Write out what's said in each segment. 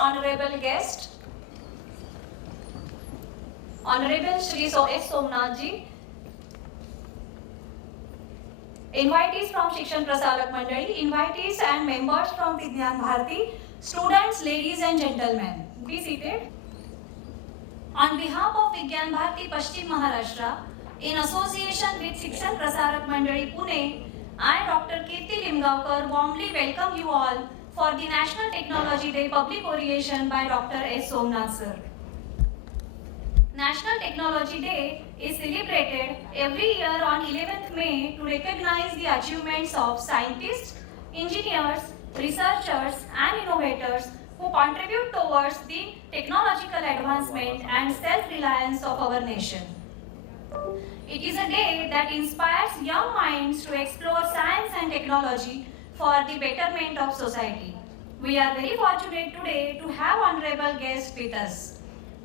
honorable guest, Honorable Shri S. Somanath ji, invitees from Shikshan Prasarak Mandali, invitees and members from Vigyan Bharati, students, ladies and gentlemen, be seated. On behalf of Vigyan Bharati Paschim Maharashtra, in association with Shikshan Prasarak Mandali Pune, I, Dr. Kirti Limgaonkar, warmly welcome you all for the National Technology Day Public Oration by Dr. S. Somanath sir. National Technology Day is celebrated every year on 11th May to recognize the achievements of scientists, engineers, researchers and innovators who contribute towards the technological advancement and self-reliance of our nation. It is a day that inspires young minds to explore science and technology for the betterment of society. We are very fortunate today to have honorable guests with us.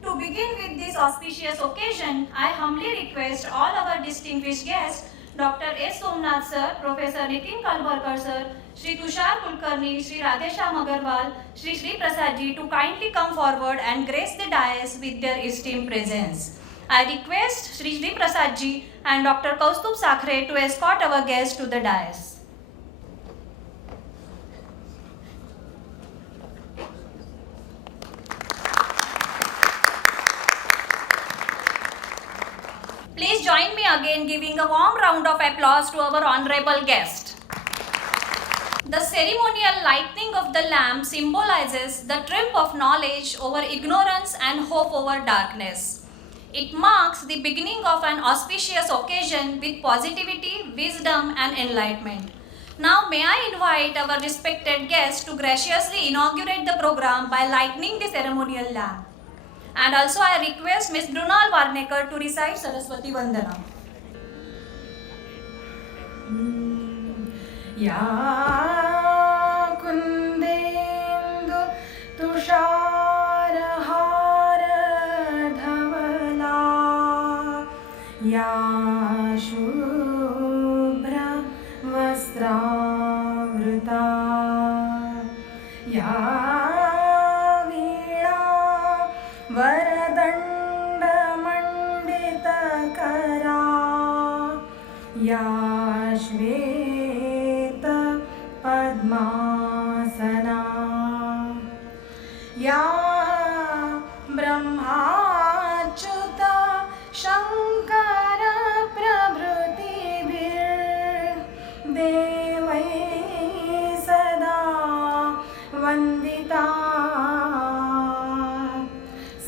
To begin with this auspicious occasion, I humbly request all our distinguished guests, Dr. S. Somanath sir, Professor Nitin Kalbarkar sir, Shri Tushar Kulkarni, Shri Radhesham Agarwal, Shri Prasad ji to kindly come forward and grace the dais with their esteemed presence. I request Shri Prasad ji and Dr. Kaustubh Sakhre to escort our guests to the dais. Please join me again giving a warm round of applause to our honorable guest. The ceremonial lighting of the lamp symbolizes the triumph of knowledge over ignorance and hope over darkness. It marks the beginning of an auspicious occasion with positivity, wisdom and enlightenment. Now may I invite our respected guest to graciously inaugurate the program by lighting the ceremonial lamp. And also I request Ms. Brunal Varnekar to recite Saraswati Vandana. Ya kundendu tusharahara dhavala, ya shubhra vastravrita, ya Varadanda Mandita Kara, Ya Shveta Padmasana, Ya Brahmachyuta Shankara Prabhrutibhir Devai Sada Vandita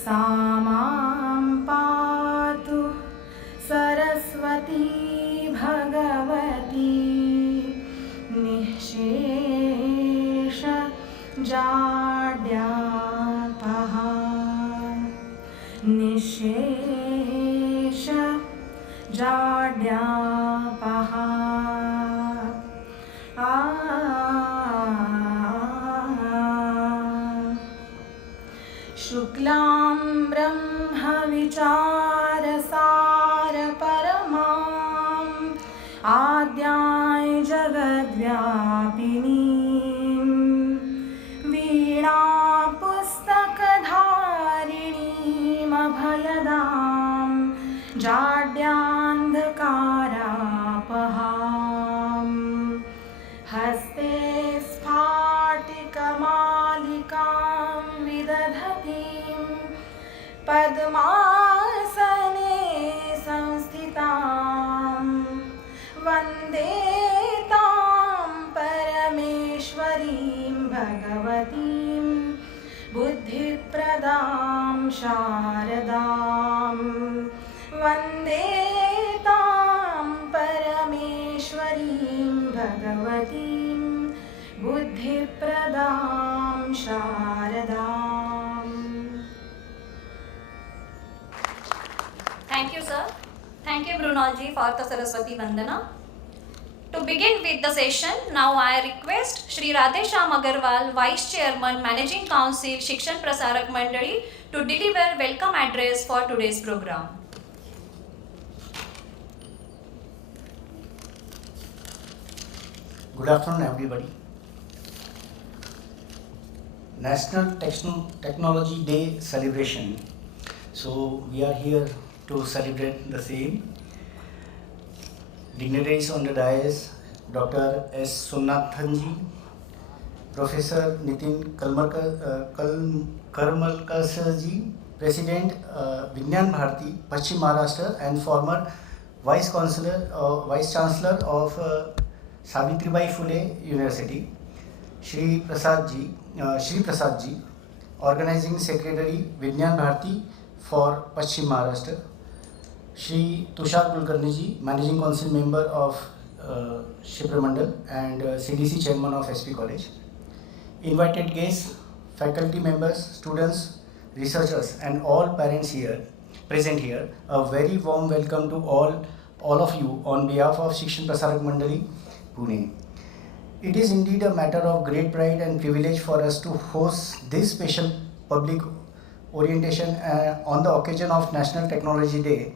Samam Patu Saraswati Bhagavati Nishesha Jadyapaha Nishesha Jadyapaha Shuklam Brahma Vicharasar Paramam Adyay Jagadvyapinim Veena Pustakadharinim Abhayadam Jadyandhakarapaham Haste Sphatikamalikam Vidadhatim Padmasane Samsthitam Vande Tam Parameshwarim Bhagavatim Buddhipradam Sharadam Vande Tam Parameshwarim Bhagavatim Buddhipradam Sharadam. Thank you, sir. Thank you, Brunal ji, for the Saraswati Vandana. To begin with the session, now I request Shri Radhesham Agarwal, Vice Chairman, Managing Council, Shikshan Prasarak Mandali, to deliver welcome address for today's program. Good afternoon, everybody. National Technology Day celebration. So we are here to celebrate the same. Dignitaries on the dais, Dr. S. Somanath, Professor Nitin Karmalkarji, President Vigyan Bharati, Paschim Maharashtra, and former Vice Chancellor of Savitribai Phule University, Shri Prasad Ji, Organizing Secretary Vigyan Bharati for Paschim Maharashtra, Shri Tushar Kulkarni ji, Managing Council Member of Shipramandal and CDC Chairman of SP College. Invited guests, faculty members, students, researchers, and all parents present here, a very warm welcome to all of you on behalf of Shikshan Prasarak Mandali, Pune. It is indeed a matter of great pride and privilege for us to host this special public orientation on the occasion of National Technology Day.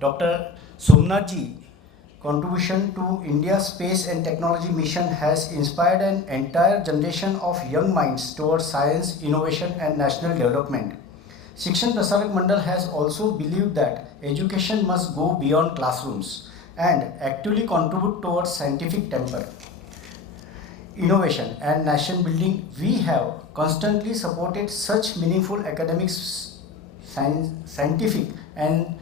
Dr. Somnath ji contribution to India's space and technology mission has inspired an entire generation of young minds towards science, innovation and national development. Shikshan Prasarak Mandal has also believed that education must go beyond classrooms and actively contribute towards scientific temper, innovation and nation building. We have constantly supported such meaningful academics, scientific and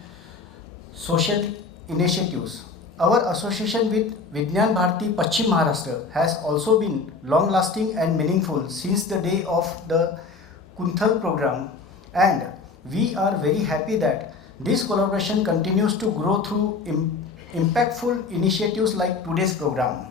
social initiatives. Our association with Vigyan Bharati Paschim Maharashtra has also been long-lasting and meaningful since the day of the Kunthal program, and we are very happy that this collaboration continues to grow through impactful initiatives like today's program.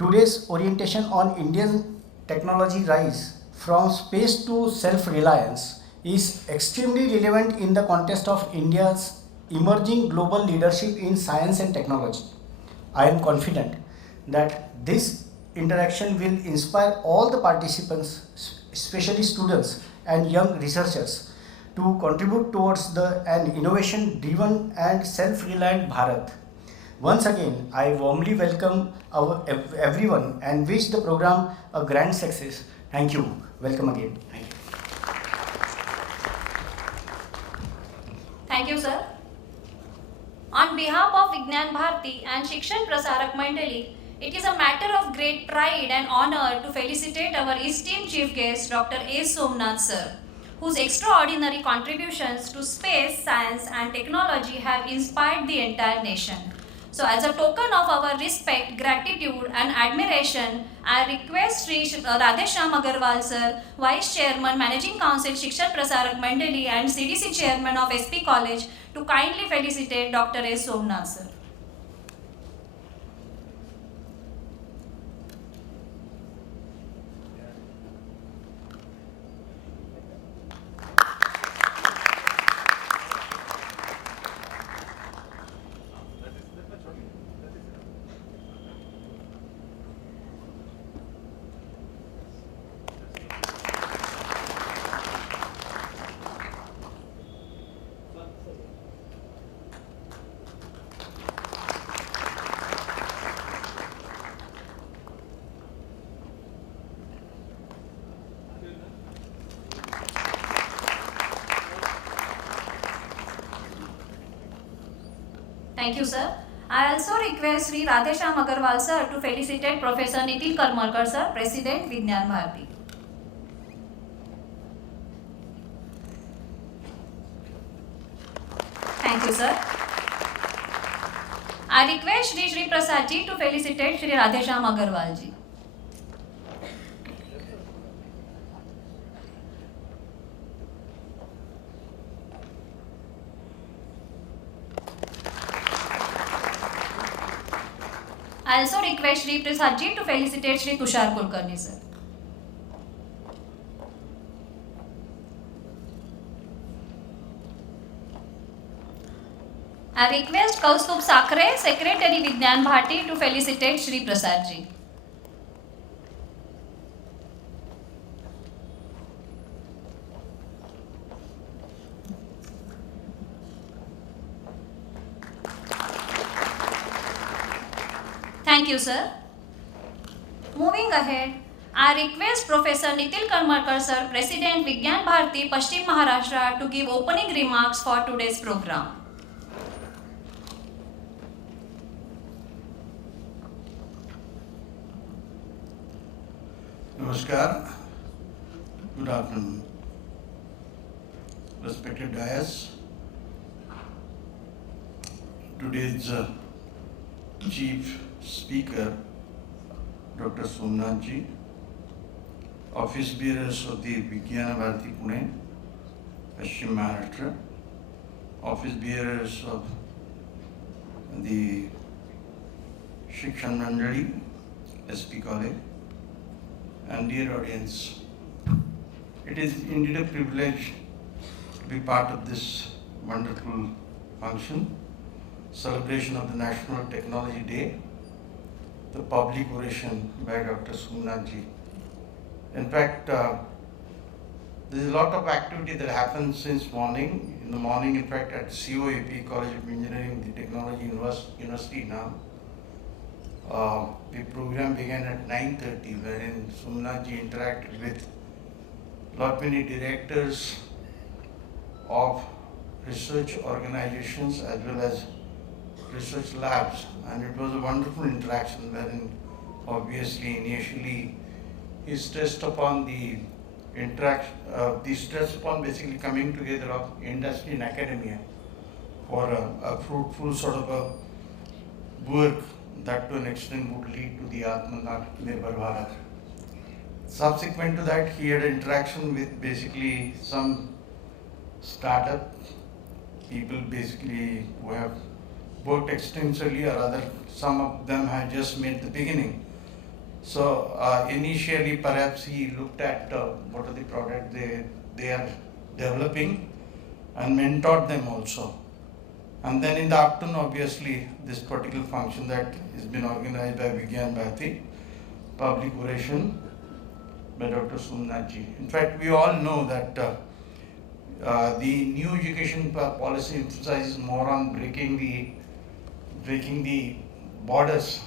Today's orientation on Indian technology rise from space to self-reliance is extremely relevant in the context of India's emerging global leadership in science and technology. I am confident that this interaction will inspire all the participants, especially students and young researchers, to contribute towards an innovation-driven and self-reliant Bharat. Once again, I warmly welcome everyone and wish the program a grand success. Thank you. Welcome again. Thank you. Thank you, sir. On behalf of Vigyan Bharati and Shikshan Prasarak Mandali, it is a matter of great pride and honor to felicitate our esteemed chief guest, Dr. A. Somnath sir, whose extraordinary contributions to space, science and technology have inspired the entire nation. So as a token of our respect, gratitude and admiration, I request Sri Radhesham Agarwal sir, Vice Chairman, Managing Council, Shikshan Prasarak Mandali and CDC Chairman of SP College to kindly felicitate Dr. A. Somnath sir. Thank you, sir. I also request Sri Radhesham Agarwal sir to felicitate Professor Nitin Karmalkar sir, President Vigyan Bharati. Thank you, sir. I request Shri Prasad ji to felicitate Shri Radhesham Agarwal ji. I also request Shri Prasad ji to felicitate Shri Tushar Kulkarni sir. I request Kaustubh Sakre, Secretary Vigyan Bharati to felicitate Shri Prasad ji. Thank you, sir. Moving ahead, I request Professor Nitil Karmarkar sir, President Vigyan Bharati, Paschim Maharashtra, to give opening remarks for today's program. Namaskar. Good afternoon. Respected dais, today's Chief Speaker, Dr. Somanath ji, Office Bearers of the Gaganyaan Bharati Pune, Paschim Maharashtra, Office Bearers of the Shikshan Mandali, SP College, and dear audience, it is indeed a privilege to be part of this wonderful function, celebration of the National Technology Day, the public oration by Dr. Somanath ji. In fact, there is a lot of activity that happens since morning. In the morning, in fact, at COAP, College of Engineering and Technology University now, the program began at 9:30, wherein Somanath ji interacted with many directors of research organizations as well as research labs, and it was a wonderful interaction wherein obviously initially he stressed upon the stress upon basically coming together of industry and academia for a fruitful sort of a work that to an extent would lead to the Atmanirbhar Bharat. Subsequent to that, he had interaction with basically some startup people basically who have worked extensively, or rather some of them have just made the beginning. So initially perhaps he looked at what are the products they are developing and mentored them also. And then in the afternoon, obviously, this particular function that has been organized by Vigyan Bharati, public oration by Dr. Somanath ji. In fact, we all know that the new education policy emphasizes more on breaking the borders,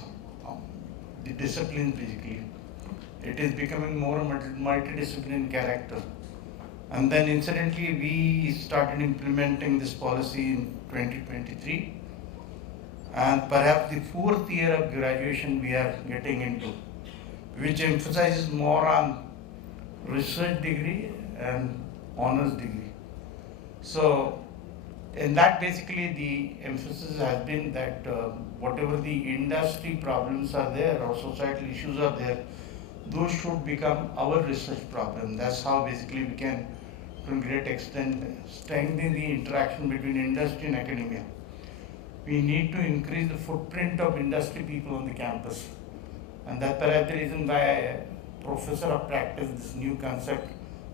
the disciplines basically. It is becoming more multidisciplinary character. And then incidentally, we started implementing this policy in 2023. And perhaps the 4th year of graduation we are getting into, which emphasizes more on research degree and honors degree. So in that basically the emphasis has been that whatever the industry problems are there or societal issues are there, those should become our research problem. That's how basically we can, to a great extent, strengthen the interaction between industry and academia. We need to increase the footprint of industry people on the campus. And that's perhaps the reason why a professor of practice, this new concept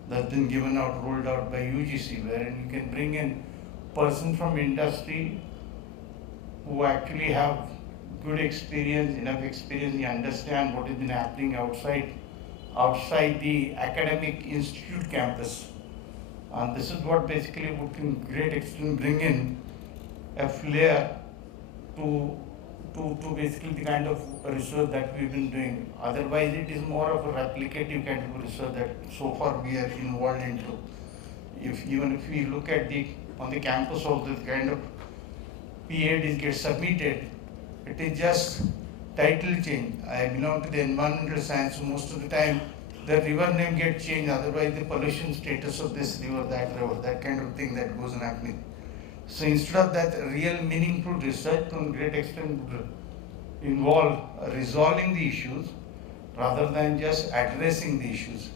that's been given out, rolled out by UGC, wherein you can bring in person from industry who actually have good experience, enough experience, they understand what has been happening outside the academic institute campus. And this is what basically would in great extent bring in a flair to basically the kind of research that we've been doing. Otherwise, it is more of a replicative kind of research that so far we are involved into. Even if we look at on the campus of the kind of PhDs get submitted, it is just title change. I belong to the environmental science, so most of the time the river name gets changed, otherwise the pollution status of this river, that kind of thing that goes on happening. So instead of that, real meaningful research to a great extent would involve resolving the issues rather than just addressing the issues.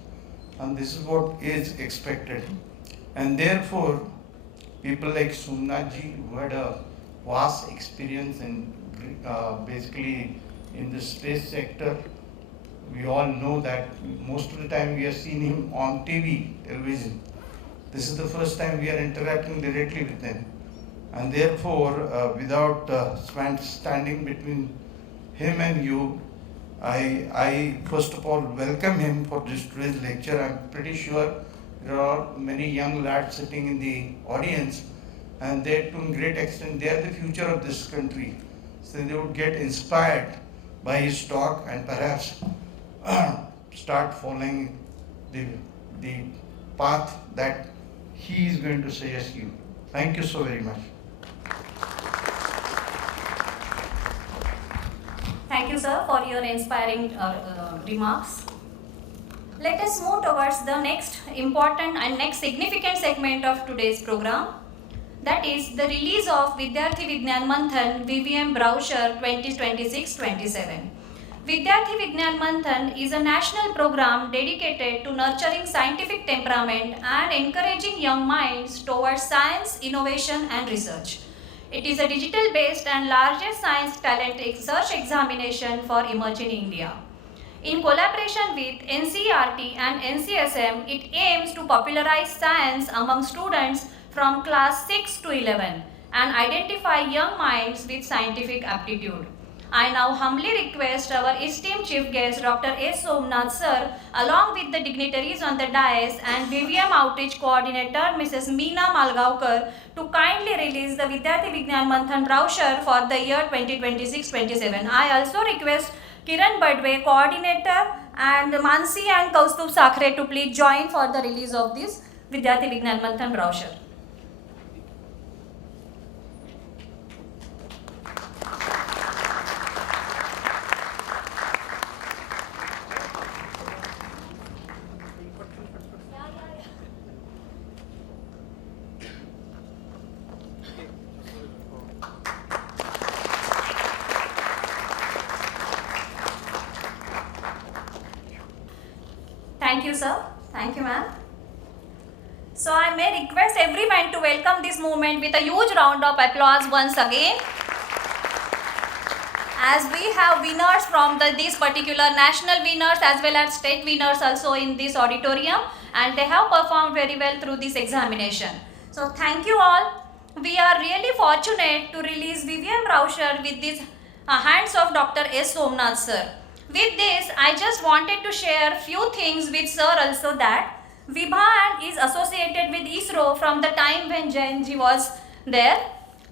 And this is what is expected. And therefore, people like Somanath ji, who had a vast experience in basically in the space sector, we all know that most of the time we have seen him on television. This is the first time we are interacting directly with him. And therefore, without standing between him and you, I first of all welcome him for today's lecture. I'm pretty sure there are many young lads sitting in the audience, and they, to a great extent, they are the future of this country. So they would get inspired by his talk and perhaps start following the path that he is going to suggest you. Thank you so very much. Thank you, sir, for your inspiring remarks. Let us move towards the next important and next significant segment of today's program. That is the release of Vidyarthi Vignan Manthan VVM Brochure 2026-27. Vidyarthi Vignan Manthan is a national program dedicated to nurturing scientific temperament and encouraging young minds towards science, innovation and research. It is a digital-based and largest science talent search examination for emerging India. In collaboration with NCERT and NCSM, it aims to popularize science among students from class 6 to 11 and identify young minds with scientific aptitude. I now humbly request our esteemed chief guest Dr. S. Somanath sir, along with the dignitaries on the dais and VVM outreach coordinator Mrs. Meena Malgaonkar, to kindly release the Vidyarthi Vignan Manthan brochure for the year 2026-27. I also request Kiran Badwe, coordinator, and Mansi and Kaustubh Sakhre to please join for the release of this Vidyarthi Vignan Manthan brochure. Thank you, sir. Thank you, ma'am. So I may request everyone to welcome this movement with a huge round of applause once again. As we have winners from these particular national winners as well as state winners also in this auditorium, and they have performed very well through this examination. So thank you all. We are really fortunate to release VVM brochure with these hands of Dr. S. Somanath sir. With this, I just wanted to share few things with sir also, that Vibha is associated with ISRO from the time when Jainji was there.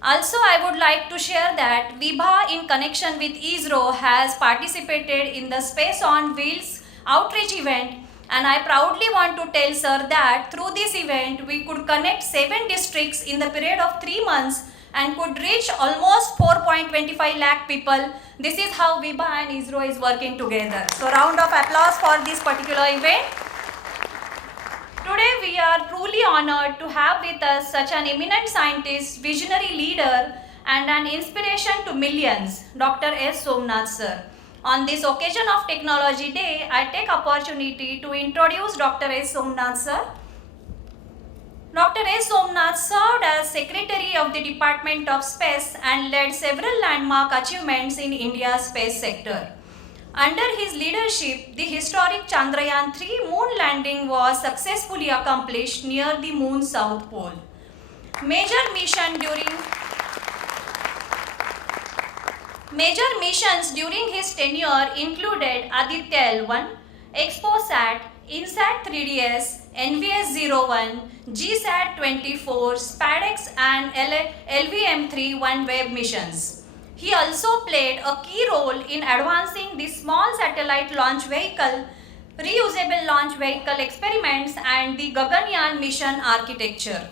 Also, I would like to share that Vibha in connection with ISRO has participated in the Space on Wheels outreach event, and I proudly want to tell sir that through this event we could connect 7 districts in the period of 3 months and could reach almost 4.25 lakh people. This is how Vibha and ISRO is working together. So round of applause for this particular event. Today we are truly honored to have with us such an eminent scientist, visionary leader and an inspiration to millions, Dr. S. Somanath sir. On this occasion of Technology Day, I take opportunity to introduce Dr. S. Somanath sir. Dr. S. Somanath served as Secretary of the Department of Space and led several landmark achievements in India's space sector. Under his leadership, the historic Chandrayaan 3 moon landing was successfully accomplished near the moon's south pole. Major missions during his tenure included Aditya L1, ExpoSat, INSAT 3DS, NVS-01, GSAT-24, SPADEX and LVM-3 OneWeb missions. He also played a key role in advancing the small satellite launch vehicle, reusable launch vehicle experiments and the Gaganyaan mission architecture.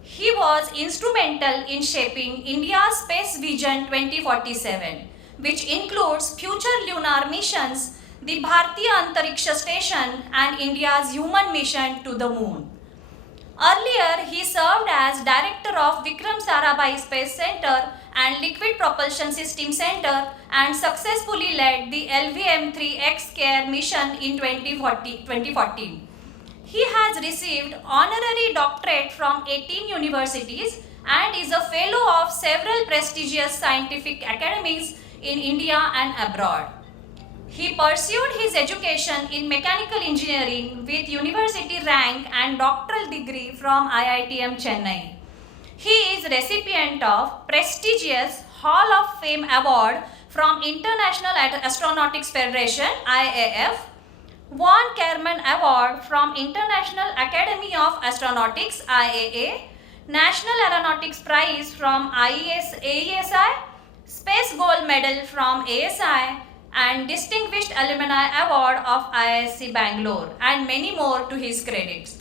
He was instrumental in shaping India's Space Vision 2047, which includes future lunar missions, the Bharatiya Antariksha Station and India's human mission to the moon. Earlier, he served as director of Vikram Sarabhai Space Center and Liquid Propulsion System Center and successfully led the LVM-3 X-Care mission in 2014. He has received honorary doctorate from 18 universities and is a fellow of several prestigious scientific academies in India and abroad. He pursued his education in mechanical engineering with university rank and doctoral degree from IITM Chennai. He is recipient of prestigious Hall of Fame Award from International Astronautics Federation (IAF), won Kármán Award from International Academy of Astronautics (IAA), National Aeronautics Prize from AESI, Space Gold Medal from ASI, and Distinguished Alumni Award of ISC Bangalore, and many more to his credits.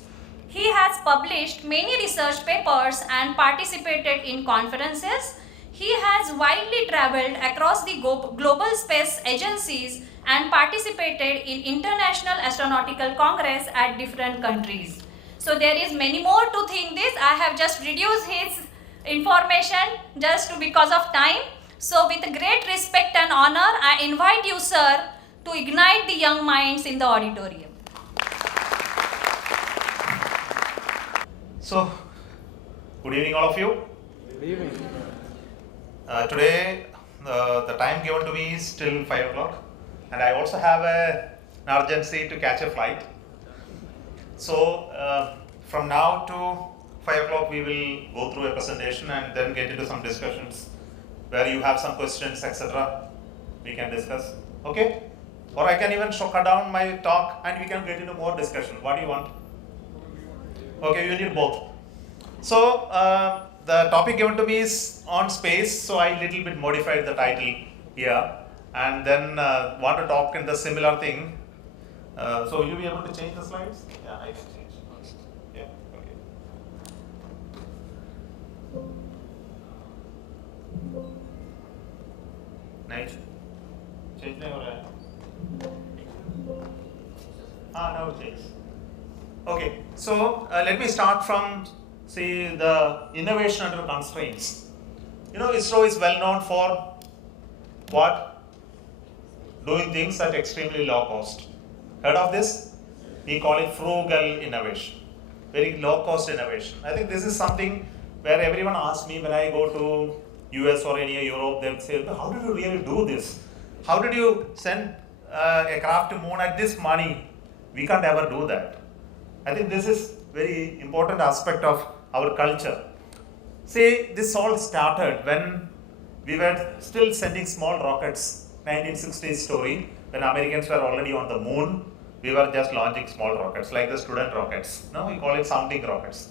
He has published many research papers and participated in conferences. He has widely traveled across the global space agencies and participated in International Astronautical Congress at different countries. So there is many more to think this. I have just reduced his information just because of time. So with great respect and honor, I invite you, sir, to ignite the young minds in the auditorium. So, good evening all of you. Good evening. Today, the time given to me is till 5 o'clock, and I also have an urgency to catch a flight. So, from now to 5 o'clock, we will go through a presentation and then get into some discussions where you have some questions, etc. We can discuss. Okay? Or I can even cut down my talk and we can get into more discussion. What do you want? Okay, you need both. So, the topic given to me is on space, so I little bit modified the title here and then want to talk in the similar thing. So, will you be able to change the slides? Yeah, I can change. Yeah, okay. Nice. Change nahi ho raha hai. Now change. Okay, so let me start from the innovation under constraints. You know, ISRO is well known for what? Doing things at extremely low cost. Heard of this? We call it frugal innovation, very low cost innovation. I think this is something where everyone asks me when I go to US or any Europe, they'll say, how did you really do this? How did you send a craft to moon at this money? We can't ever do that. I think this is very important aspect of our culture. See, this all started when we were still sending small rockets, 1960s story, when Americans were already on the moon, we were just launching small rockets, like the student rockets. Now we call it sounding rockets.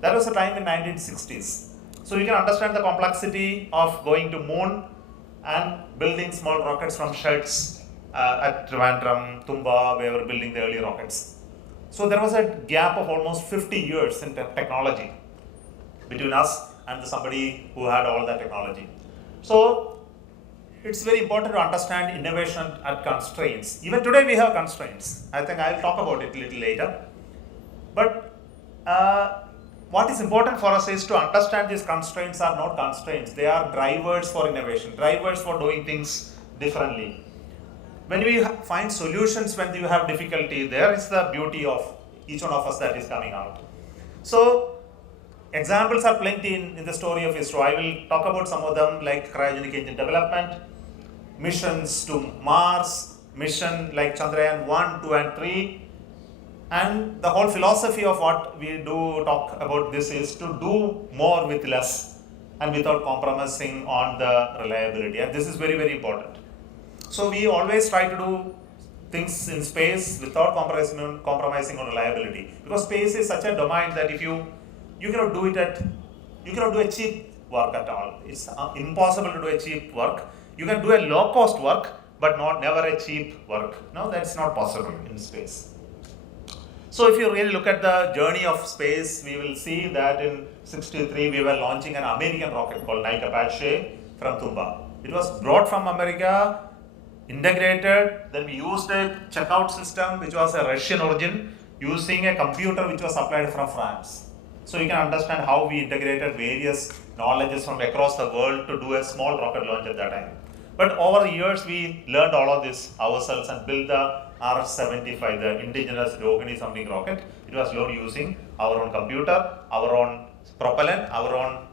That was the time in 1960s. So you can understand the complexity of going to moon and building small rockets from sheds at Trivandrum, Tumba, where we were building the early rockets. So there was a gap of almost 50 years in technology between us and somebody who had all that technology. So it's very important to understand innovation at constraints. Even today we have constraints. I think I'll talk about it a little later. But what is important for us is to understand these constraints are not constraints. They are drivers for innovation, drivers for doing things differently. When we find solutions when you have difficulty, there is the beauty of each one of us that is coming out. So, examples are plenty in the story of ISRO. I will talk about some of them like cryogenic engine development, missions to Mars, mission like Chandrayaan 1, 2 and 3. And the whole philosophy of what we do talk about this is to do more with less and without compromising on the reliability. And this is very, very important. So we always try to do things in space without compromising on reliability, because space is such a domain that if you cannot do a cheap work at all. It's impossible to do a cheap work. You can do a low cost work, but never a cheap work. No, that's not possible in space. So if you really look at the journey of space, we will see that in '63 we were launching an American rocket called Nike Apache from Tumba. It was brought from America, integrated, then we used a checkout system which was a Russian origin, using a computer which was supplied from France. So you can understand how we integrated various knowledges from across the world to do a small rocket launch at that time. But over the years we learned all of this ourselves and built the RS-75, the indigenous Rohini something rocket. It was launched using our own computer, our own propellant, our own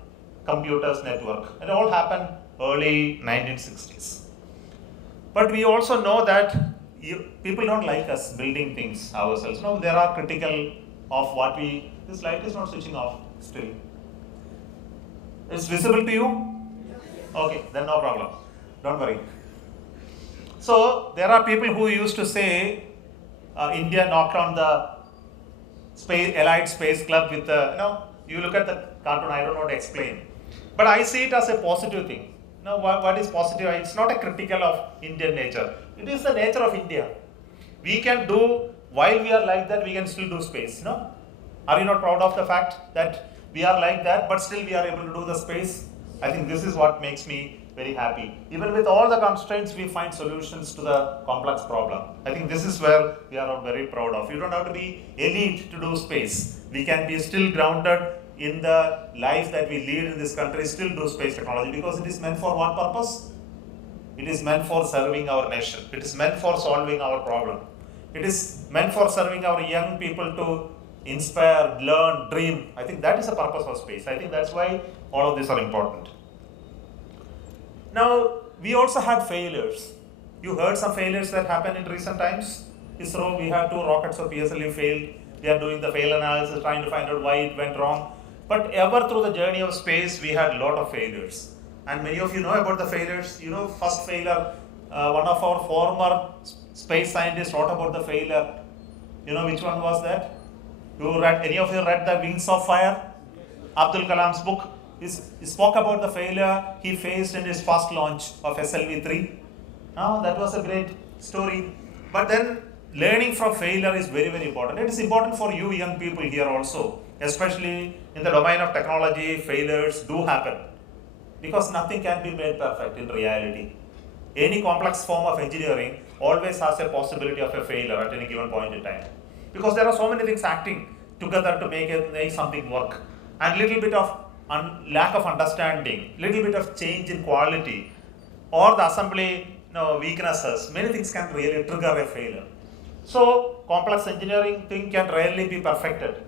computers network. It all happened early 1960s. But we also know that people don't like us building things ourselves. No, there are critical of what we. This light is not switching off still. It's visible to you? Okay, then no problem. Don't worry. So there are people who used to say India knocked on the Allied Space Club with the, you look at the cartoon, I don't know how to explain. But I see it as a positive thing. Now, what is positive? It's not a critical of Indian nature. It is the nature of India. We can do, while we are like that, we can still do space. No? Are you not proud of the fact that we are like that, but still we are able to do the space? I think this is what makes me very happy. Even with all the constraints, we find solutions to the complex problem. I think this is where we are all very proud of. You don't have to be elite to do space. We can be still grounded in the life that we lead in this country, still do space technology, because it is meant for one purpose. It is meant for serving our nation. It is meant for solving our problem. It is meant for serving our young people to inspire, learn, dream. I think that is the purpose of space. I think that's why all of these are important. Now, we also had failures. You heard some failures that happened in recent times. ISRO, we had 2 rockets of PSLV failed. We are doing the fail analysis, trying to find out why it went wrong. But ever through the journey of space, we had a lot of failures. And many of you know about the failures. You know, first failure, one of our former space scientists wrote about the failure. You know which one was that? Any of you read The Wings of Fire? Abdul Kalam's book. He spoke about the failure he faced in his first launch of SLV-3. That was a great story. But then learning from failure is very, very important. It is important for you young people here also, especially in the domain of technology. Failures do happen because nothing can be made perfect in reality. Any complex form of engineering always has a possibility of a failure at any given point in time, because there are so many things acting together to make something work, and little bit of lack of understanding, little bit of change in quality, or the assembly weaknesses, many things can really trigger a failure. So complex engineering thing can rarely be perfected.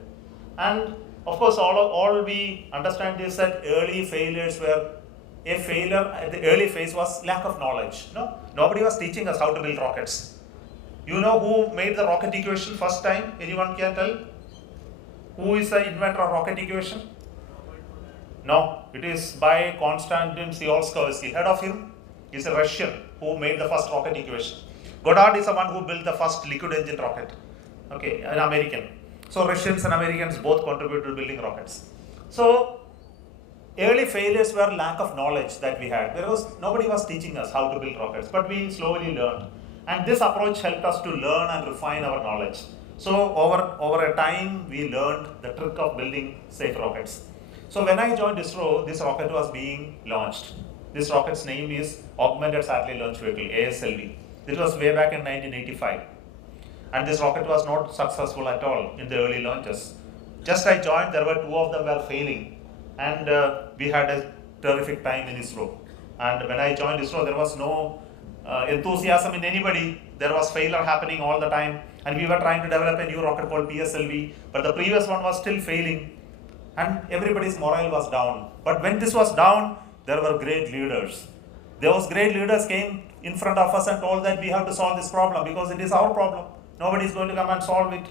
And of course, all we understand is that early failures were a failure at the early phase was lack of knowledge. Nobody was teaching us how to build rockets. You know who made the rocket equation first time? Anyone can tell? Who is the inventor of rocket equation? No, it is by Konstantin Tsiolkovsky. Head of him is a Russian who made the first rocket equation. Goddard is the one who built the first liquid engine rocket. Okay, an American. So Russians and Americans both contributed to building rockets. So early failures were lack of knowledge that we had. Nobody was teaching us how to build rockets, but we slowly learned. And this approach helped us to learn and refine our knowledge. So over a time, we learned the trick of building safe rockets. So when I joined ISRO, this rocket was being launched. This rocket's name is Augmented Satellite Launch Vehicle, ASLV. This was way back in 1985. And this rocket was not successful at all in the early launches. Just I joined, there were 2 of them were failing. And we had a terrific time in ISRO. And when I joined ISRO, there was no enthusiasm in anybody. There was failure happening all the time. And we were trying to develop a new rocket called PSLV. But the previous one was still failing. And everybody's morale was down. But when this was down, there were great leaders. Those great leaders came in front of us and told that we have to solve this problem because it is our problem. Nobody is going to come and solve it.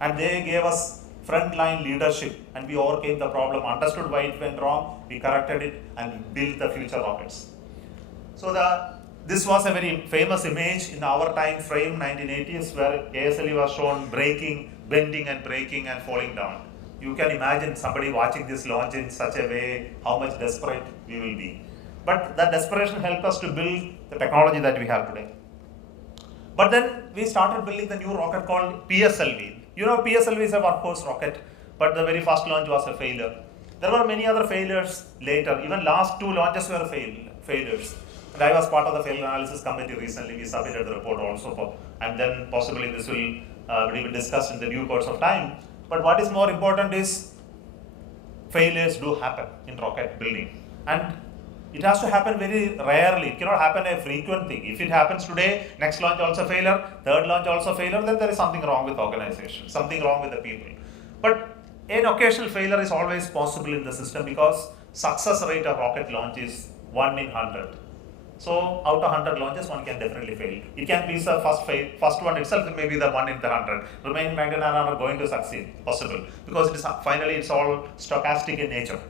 And they gave us frontline leadership, and we overcame the problem, understood why it went wrong, we corrected it, and built the future rockets. So this was a very famous image in our time frame, 1980s, where ASLV was shown bending and breaking and falling down. You can imagine somebody watching this launch in such a way, how much desperate we will be. But that desperation helped us to build the technology that we have today. But then we started building the new rocket called PSLV. You know, PSLV is a workhorse rocket, but the very first launch was a failure. There were many other failures later. Even last 2 launches were failures. And I was part of the failure analysis committee recently. We submitted the report also, and then possibly this will be discussed in the due course of time. But what is more important is failures do happen in rocket building. And it has to happen very rarely. It cannot happen a frequent thing. If it happens today, next launch also failure, third launch also failure, then there is something wrong with the organization, something wrong with the people. But an occasional failure is always possible in the system because success rate of rocket launch is 1 in 100. So out of 100 launches, one can definitely fail. It can be the first one itself, it may be the 1 in the 100. Remaining 99 are going to succeed, possible, because it is finally it's all stochastic in nature.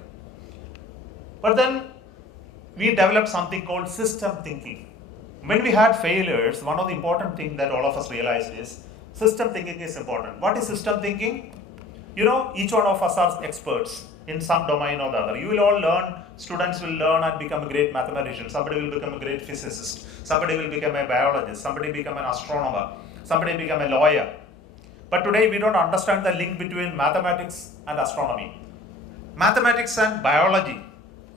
But then we developed something called system thinking. When we had failures, one of the important things that all of us realized is system thinking is important. What is system thinking? each one of us are experts in some domain or the other. You will all learn, students will learn and become a great mathematician. Somebody will become a great physicist. Somebody will become a biologist. Somebody become an astronomer. Somebody become a lawyer. But today we don't understand the link between mathematics and astronomy. Mathematics and biology.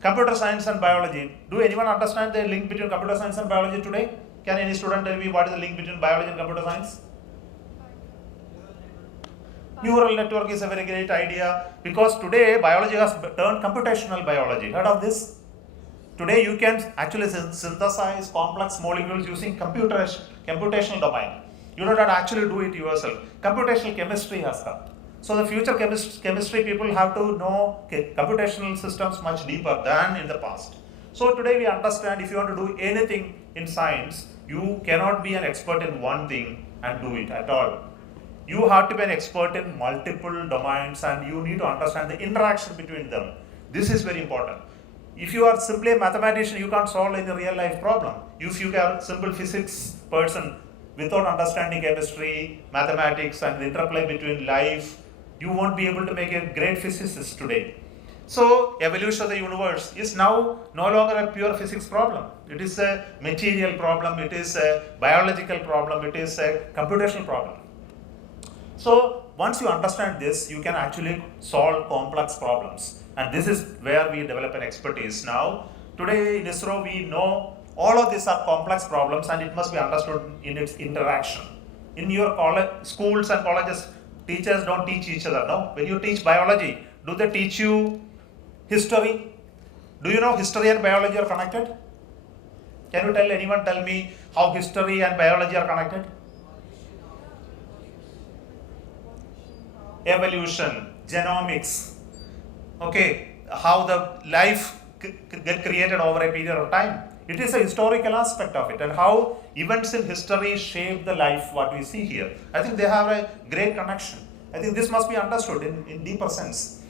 Computer science and biology. Do anyone understand the link between computer science and biology today? Can any student tell me what is the link between biology and computer science? Neural network is a very great idea because today biology has turned computational biology. Heard of this? Today you can actually synthesize complex molecules using computational domain. You don't have to actually do it yourself. Computational chemistry has come. So the future chemistry people have to know computational systems much deeper than in the past. So today we understand if you want to do anything in science, you cannot be an expert in one thing and do it at all. You have to be an expert in multiple domains and you need to understand the interaction between them. This is very important. If you are simply a mathematician, you can't solve any real life problem. If you are a simple physics person without understanding chemistry, mathematics and the interplay between life, you won't be able to make a great physicist today. So evolution of the universe is now no longer a pure physics problem. It is a material problem, it is a biological problem, it is a computational problem. So once you understand this, you can actually solve complex problems. And this is where we develop an expertise. Now, today in ISRO, we know all of these are complex problems and it must be understood in its interaction. In your schools and colleges, teachers don't teach each other, no? When you teach biology, do they teach you history? Do you know history and biology are connected? Can you tell me how history and biology are connected? Evolution, genomics, okay, how the life get created over a period of time. It is a historical aspect of it and how events in history shape the life what we see here. I think they have a great connection. I think this must be understood in deeper sense.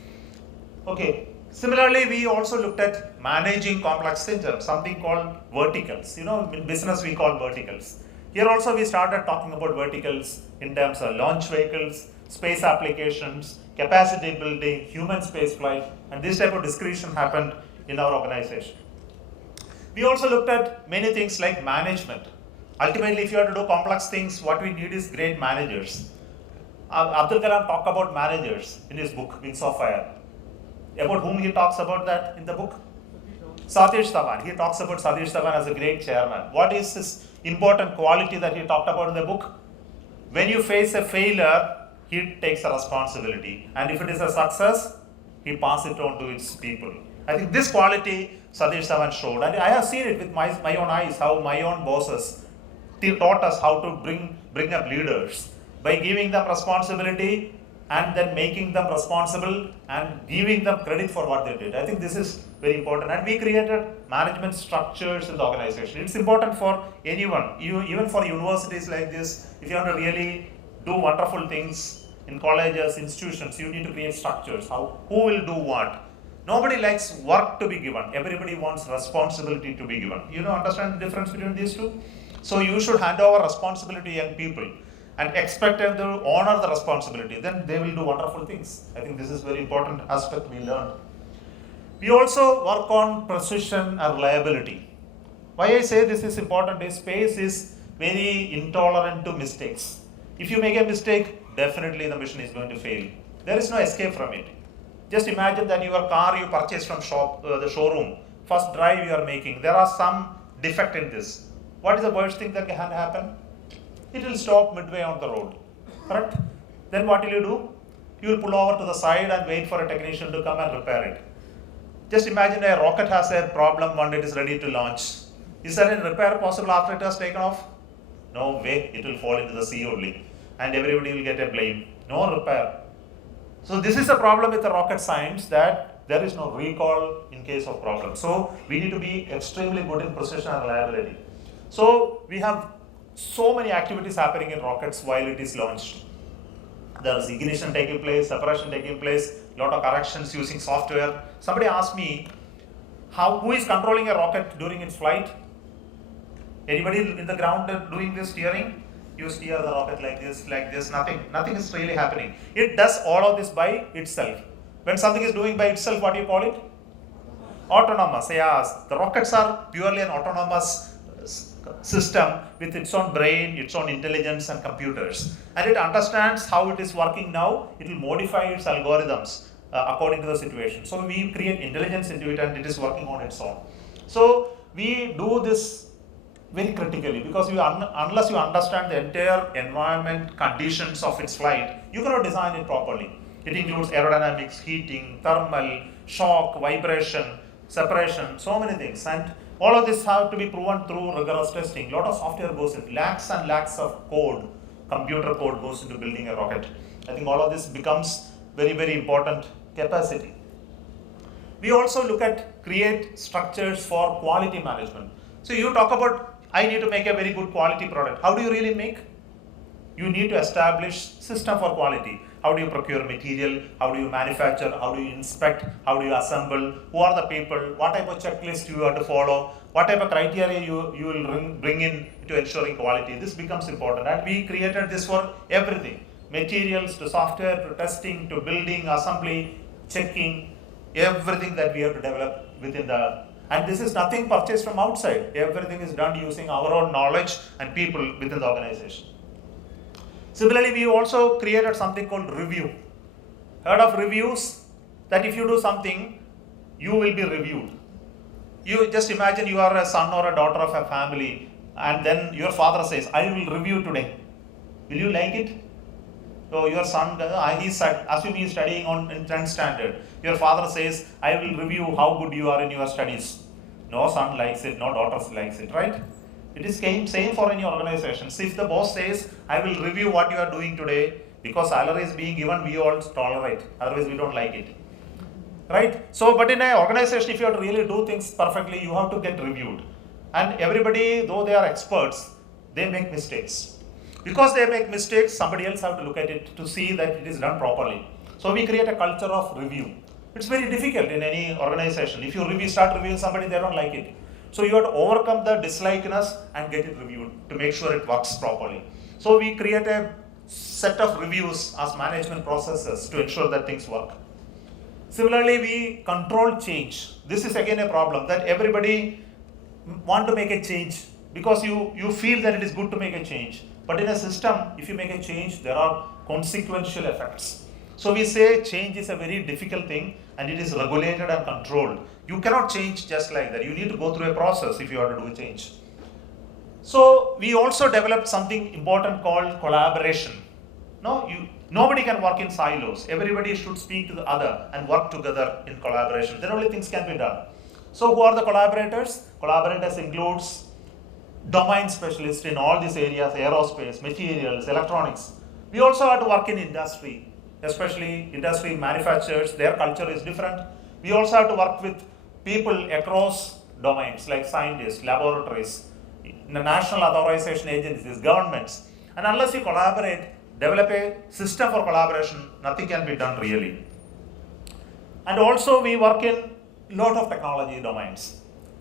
Okay, similarly we also looked at managing complex systems, something called verticals. In business we call verticals. Here also we started talking about verticals in terms of launch vehicles, space applications, capacity building, human space flight, and this type of discussion happened in our organization. We also looked at many things like management. Ultimately, if you have to do complex things, what we need is great managers. Abdul Kalam talked about managers in his book, Wings of Fire. About whom he talks about that in the book? Satish Dhawan. He talks about Satish Dhawan as a great chairman. What is this important quality that he talked about in the book? When you face a failure, he takes a responsibility. And if it is a success, he passes it on to its people. I think this quality Satish Dhawan showed, and I have seen it with my own eyes, how my own bosses taught us how to bring up leaders by giving them responsibility and then making them responsible and giving them credit for what they did. I think this is very important. And we created management structures in the organization. It's important for anyone, even for universities like this, if you want to really do wonderful things in colleges, institutions, you need to create structures. Who will do what? Nobody likes work to be given. Everybody wants responsibility to be given. You understand the difference between these two? So you should hand over responsibility to young people and expect them to honor the responsibility. Then they will do wonderful things. I think this is very important aspect we learned. We also work on precision and reliability. Why I say this is important is space is very intolerant to mistakes. If you make a mistake, definitely the mission is going to fail. There is no escape from it. Just imagine that your car you purchased from the showroom, first drive you are making, there are some defect in this. What is the worst thing that can happen? It will stop midway on the road, correct? Then what will you do? You will pull over to the side and wait for a technician to come and repair it. Just imagine a rocket has a problem when it is ready to launch. Is there any repair possible after it has taken off? No way, it will fall into the sea only. And everybody will get a blame. No repair. So this is the problem with the rocket science, that there is no recall in case of problem. So we need to be extremely good in precision and reliability. So we have so many activities happening in rockets while it is launched. There is ignition taking place, separation taking place, lot of corrections using software. Somebody asked me, who is controlling a rocket during its flight? Anybody in the ground doing this steering? You steer the rocket like this, nothing is really happening. It does all of this by itself. When something is doing by itself, what do you call it? Autonomous. Yes, the rockets are purely an autonomous system with its own brain, its own intelligence and computers. And it understands how it is working now. It will modify its algorithms according to the situation. So we create intelligence into it and it is working on its own. So we do this very critically because unless you understand the entire environment conditions of its flight, you cannot design it properly. It includes aerodynamics, heating, thermal, shock, vibration, separation, so many things. And all of this have to be proven through rigorous testing. A lot of software goes in, lakhs and lakhs of code, computer code goes into building a rocket. I think all of this becomes very, very important capacity. We also look at create structures for quality management. So you talk about, I need to make a very good quality product. How do you really make? You need to establish system for quality. How do you procure material? How do you manufacture? How do you inspect? How do you assemble? Who are the people? What type of checklist you have to follow? What type of criteria you will bring in to ensuring quality? This becomes important. And we created this for everything. Materials to software to testing to building, assembly, checking, everything that we have to develop within the. And this is nothing purchased from outside. Everything is done using our own knowledge and people within the organization. Similarly, we also created something called review. Heard of reviews? That if you do something, you will be reviewed. You just imagine you are a son or a daughter of a family and then your father says, I will review today. Will you like it? So your son, assume he is studying in 10th standard. Your father says, I will review how good you are in your studies. No son likes it, no daughter likes it, right? It is same for any organization. So if the boss says, I will review what you are doing today, because salary is being given, we all tolerate. Otherwise, we don't like it. Right? So, but in an organization, if you have to really do things perfectly, you have to get reviewed. And everybody, though they are experts, they make mistakes. Because they make mistakes, somebody else have to look at it to see that it is done properly. So we create a culture of review. It's very difficult in any organization. If you start reviewing somebody, they don't like it. So you have to overcome the dislikeness and get it reviewed to make sure it works properly. So we create a set of reviews as management processes to ensure that things work. Similarly, we control change. This is again a problem that everybody want to make a change because you feel that it is good to make a change. But in a system, if you make a change, there are consequential effects. So we say change is a very difficult thing and it is regulated and controlled. You cannot change just like that. You need to go through a process if you want to do a change. So we also developed something important called collaboration. Nobody can work in silos. Everybody should speak to the other and work together in collaboration. Then only things can be done. So who are the collaborators? Collaborators includes domain specialists in all these areas, aerospace, materials, electronics. We also have to work in industry, especially industry manufacturers. Their culture is different. We also have to work with people across domains like scientists, laboratories, national authorization agencies, governments. And unless you collaborate, develop a system for collaboration, nothing can be done really. And also we work in a lot of technology domains.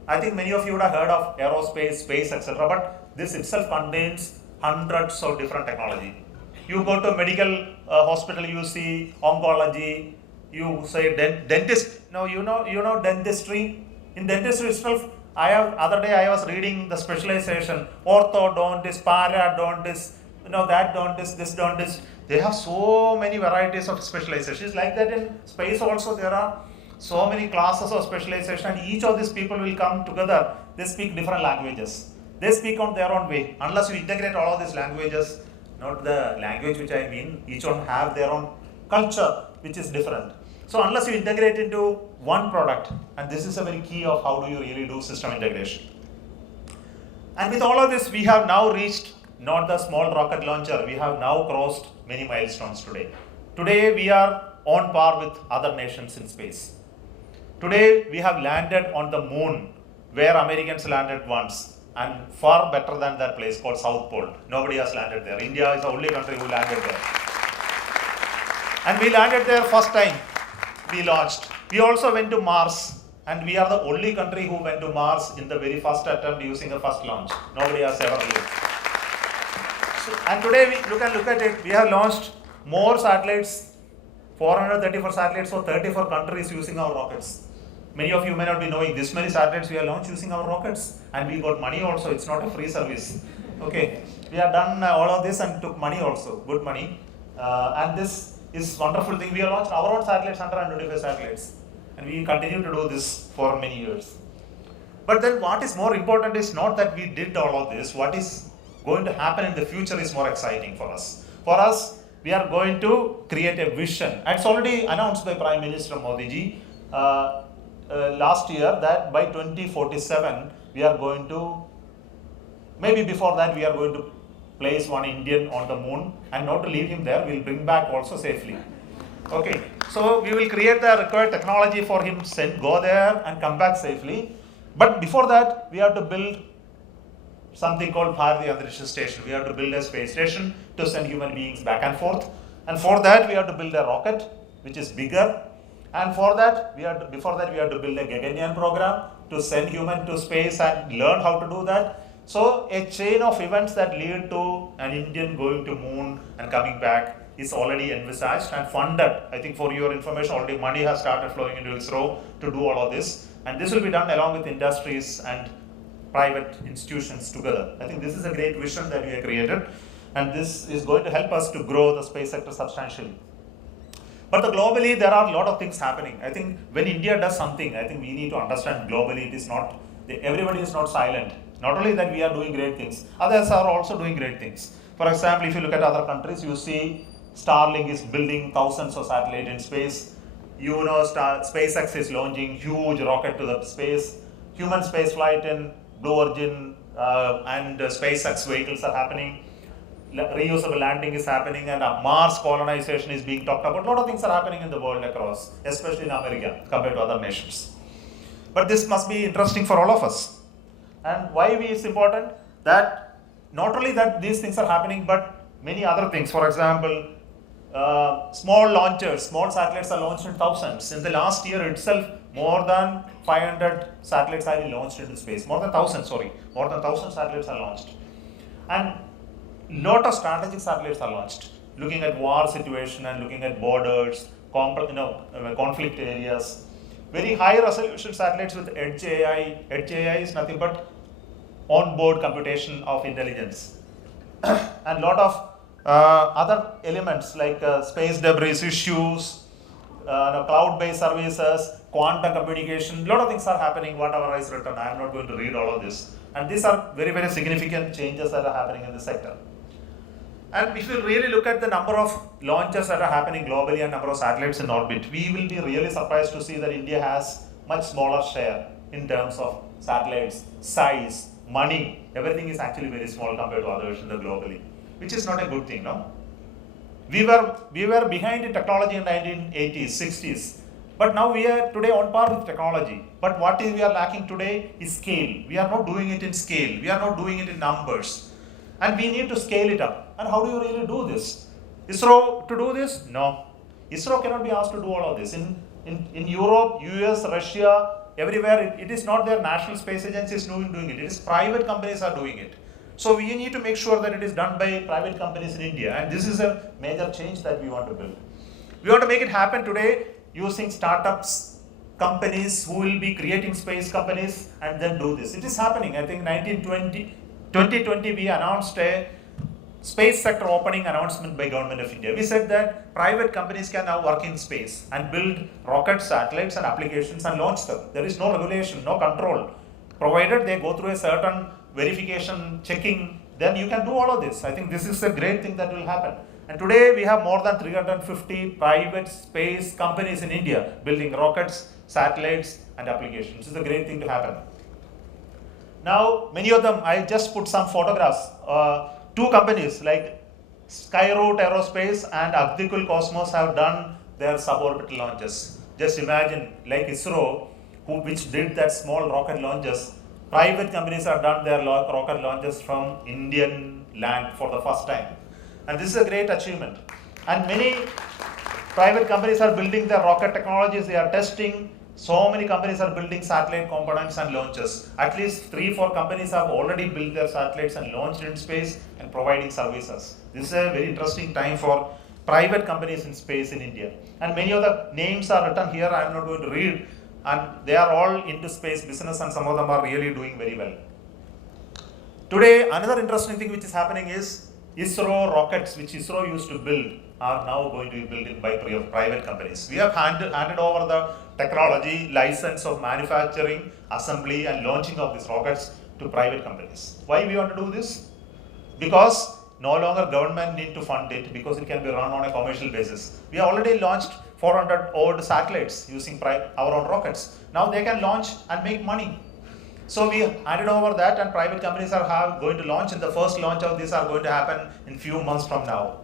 I think many of you would have heard of aerospace, space, etc. But this itself contains hundreds of different technology. You go to a medical hospital, you see oncology, you say dentist. No, you know dentistry. In dentistry itself, other day I was reading the specialization, orthodontist, paradontist, that dentist, this dentist. They have so many varieties of specializations. Like that in space also there are so many classes of specialization and each of these people will come together. They speak different languages. They speak on their own way. Unless you integrate all of these languages, not the language which I mean, each one have their own culture which is different. So unless you integrate into one product, and this is a very key of how do you really do system integration. And with all of this, we have now reached not the small rocket launcher, we have now crossed many milestones today. Today we are on par with other nations in space. Today we have landed on the moon where Americans landed once and far better than that place called South Pole. Nobody has landed there. India is the only country who landed there. And we landed there first time we launched. We also went to Mars and we are the only country who went to Mars in the very first attempt using the first launch. Nobody has ever lived. And today we look at it, we have launched more satellites, 434 satellites for 34 countries using our rockets. Many of you may not be knowing this many satellites we have launched using our rockets, and we got money also. It's not a free service. Okay, we have done all of this and took money also, good money. And this is wonderful thing. We have launched our own satellites, 125 satellites, and we continue to do this for many years. But then what is more important is not that we did all of this. What is going to happen in the future is more exciting for us. For us, we are going to create a vision. And it's already announced by Prime Minister Modi ji last year that by 2047, we are going to, maybe before that, we are going to place one Indian on the moon, and not to leave him there, we'll bring back also safely. Okay, so we will create the required technology for him to go there and come back safely. But before that, we have to build something called Bharati Antariksha Station. We have to build a space station to send human beings back and forth. And for that, we have to build a rocket, which is bigger. And for that, before that, we have to build a Gaganyaan program to send human to space and learn how to do that. So a chain of events that lead to an Indian going to moon and coming back is already envisaged and funded. I think for your information, already money has started flowing into ISRO to do all of this. And this will be done along with industries and private institutions together. I think this is a great vision that we have created, and this is going to help us to grow the space sector substantially. But globally, there are a lot of things happening. I think when India does something, I think we need to understand globally it is not, everybody is not silent. Not only that we are doing great things, others are also doing great things. For example, if you look at other countries, you see Starlink is building thousands of satellites in space. You know, SpaceX is launching huge rocket to the space. Human space flight in Blue Origin and SpaceX vehicles are happening. Reusable landing is happening, and Mars colonization is being talked about. A lot of things are happening in the world across, especially in America compared to other nations. But this must be interesting for all of us. And why it's important? That not only that these things are happening, but many other things. For example, small launchers, small satellites are launched in thousands. In the last year itself, more than 500 satellites have been launched into space. More than 1,000 satellites are launched. And lot of strategic satellites are launched, looking at war situation and looking at borders, conflict areas. Very high resolution satellites with edge AI. Edge AI is nothing but on-board computation of intelligence. And lot of other elements like space debris issues, cloud-based services, quantum communication, a lot of things are happening, whatever is written. I am not going to read all of this. And these are very, very significant changes that are happening in the sector. And if you really look at the number of launches that are happening globally and number of satellites in orbit, we will be really surprised to see that India has much smaller share in terms of satellites, size, money. Everything is actually very small compared to others in the globally, which is not a good thing, no? We were behind in technology in 1980s, 60s, but now we are today on par with technology. But what we are lacking today is scale. We are not doing it in scale. We are not doing it in numbers. And we need to scale it up. And how do you really do this? ISRO to do this? No. ISRO cannot be asked to do all of this. In Europe, US, Russia, everywhere, it is not their national space agencies doing it. It is private companies are doing it. So we need to make sure that it is done by private companies in India. And this is a major change that we want to build. We want to make it happen today using startups, companies who will be creating space companies and then do this. It is happening. I think 2020 we announced a space sector opening announcement by Government of India. We said that private companies can now work in space and build rockets, satellites and applications and launch them. There is no regulation, no control. Provided they go through a certain verification, checking, then you can do all of this. I think this is a great thing that will happen. And today we have more than 350 private space companies in India building rockets, satellites and applications. This is a great thing to happen. Now, many of them, I just put some photographs. Two companies like Skyroot Aerospace and Agdikul Cosmos have done their suborbital launches. Just imagine, like ISRO, which did that small rocket launches, private companies have done their rocket launches from Indian land for the first time. And this is a great achievement. And many private companies are building their rocket technologies, they are testing. So many companies are building satellite components and launches. At least 3-4 companies have already built their satellites and launched in space and providing services. This is a very interesting time for private companies in space in India. And many of the names are written here, I am not going to read, and they are all into space business and some of them are really doing very well. Today, another interesting thing which is happening is ISRO rockets, which ISRO used to build, are now going to be built by private companies. We have handed over the technology, license of manufacturing, assembly and launching of these rockets to private companies. Why we want to do this? Because no longer government need to fund it, because it can be run on a commercial basis. We have already launched 400 old satellites using our own rockets. Now they can launch and make money. So we handed over that, and private companies are going to launch, and the first launch of this are going to happen in few months from now.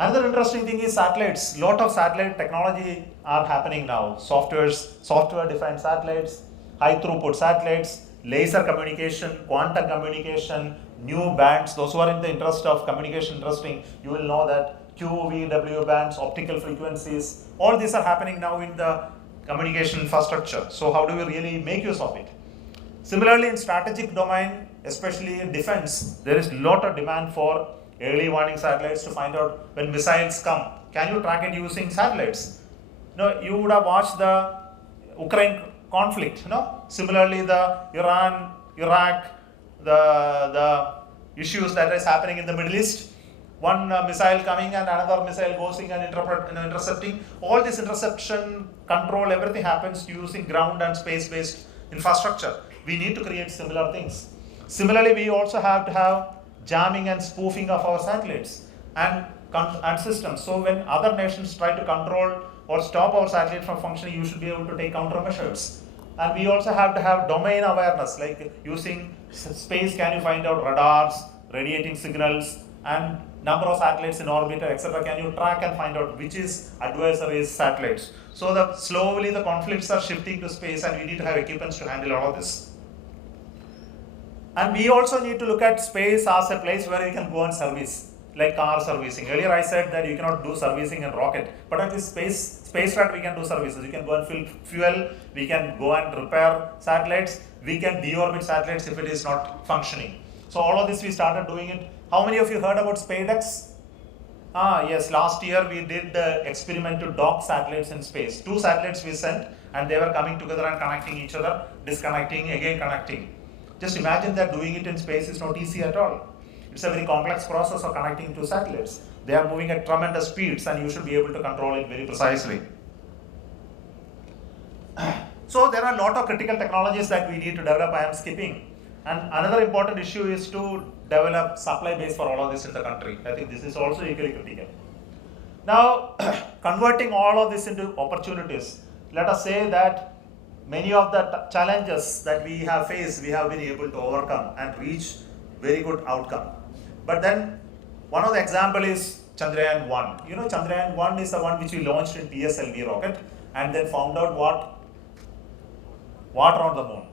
Another interesting thing is satellites. Lot of satellite technology are happening now. Software-defined satellites, high-throughput satellites, laser communication, quantum communication, new bands. Those who are in the interest of communication interesting, you will know that QVW bands, optical frequencies, all these are happening now in the communication infrastructure. So how do we really make use of it? Similarly, in strategic domain, especially in defense, there is a lot of demand for early warning satellites to find out when missiles come. Can you track it using satellites? You would have watched the Ukraine conflict. Similarly, the Iran, Iraq, the issues that is happening in the Middle East. One missile coming and another missile going and intercepting. All this interception, control, everything happens using ground and space-based infrastructure. We need to create similar things. Similarly, we also have to have jamming and spoofing of our satellites and systems. So when other nations try to control or stop our satellite from functioning, you should be able to take countermeasures. And we also have to have domain awareness, like using space, can you find out radars, radiating signals, and number of satellites in orbit, etc. Can you track and find out which is adversary's satellites? So slowly the conflicts are shifting to space, and we need to have equipments to handle all of this. And we also need to look at space as a place where you can go and service, like car servicing. Earlier I said that you cannot do servicing in rocket, but at this spacecraft we can do services. You can go and fill fuel, we can go and repair satellites, we can deorbit satellites if it is not functioning. So all of this we started doing it. How many of you heard about SpaceX? Yes, last year we did the experiment to dock satellites in space. 2 satellites we sent, and they were coming together and connecting each other, disconnecting, again connecting. Just imagine that doing it in space is not easy at all. It's a very complex process of connecting 2 satellites. They are moving at tremendous speeds, and you should be able to control it very precisely. So there are a lot of critical technologies that we need to develop. I am skipping. And another important issue is to develop supply base for all of this in the country. I think this is also equally critical. Now, converting all of this into opportunities, let us say that many of the challenges that we have faced, we have been able to overcome and reach very good outcome. But then, one of the example is Chandrayaan 1. Chandrayaan 1 is the one which we launched in PSLV rocket and then found out water on the moon.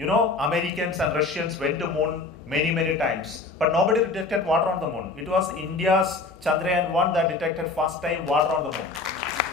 Americans and Russians went to moon many times, but nobody detected water on the moon. It was India's Chandrayaan 1 that detected first time water on the moon.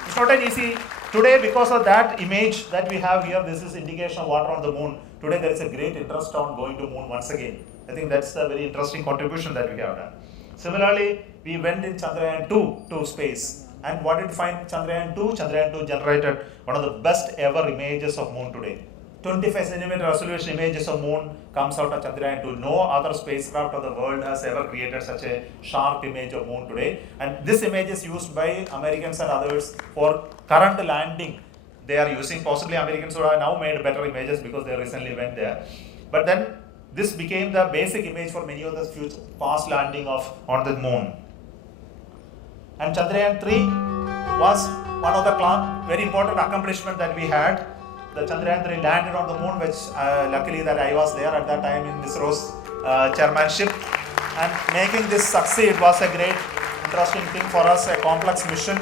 It's not an easy. Today, because of that image that we have here, this is indication of water on the moon. Today there is a great interest on going to moon once again. I think that's a very interesting contribution that we have done. Similarly, we went in Chandrayaan 2 to space. And what did we find Chandrayaan 2? Chandrayaan 2 generated one of the best ever images of moon today. 25 centimeter resolution images of moon comes out of Chandrayaan 2. No other spacecraft of the world has ever created such a sharp image of moon today. And this image is used by Americans and others for current landing. They are using, possibly Americans who have now made better images because they recently went there. But then this became the basic image for many of the future past landing on the moon. And Chandrayaan 3 was one of the very important accomplishment that we had. The Chandrayaan 3 landed on the moon, which luckily that I was there at that time in ISRO's chairmanship. And making this succeed was a great, interesting thing for us, a complex mission.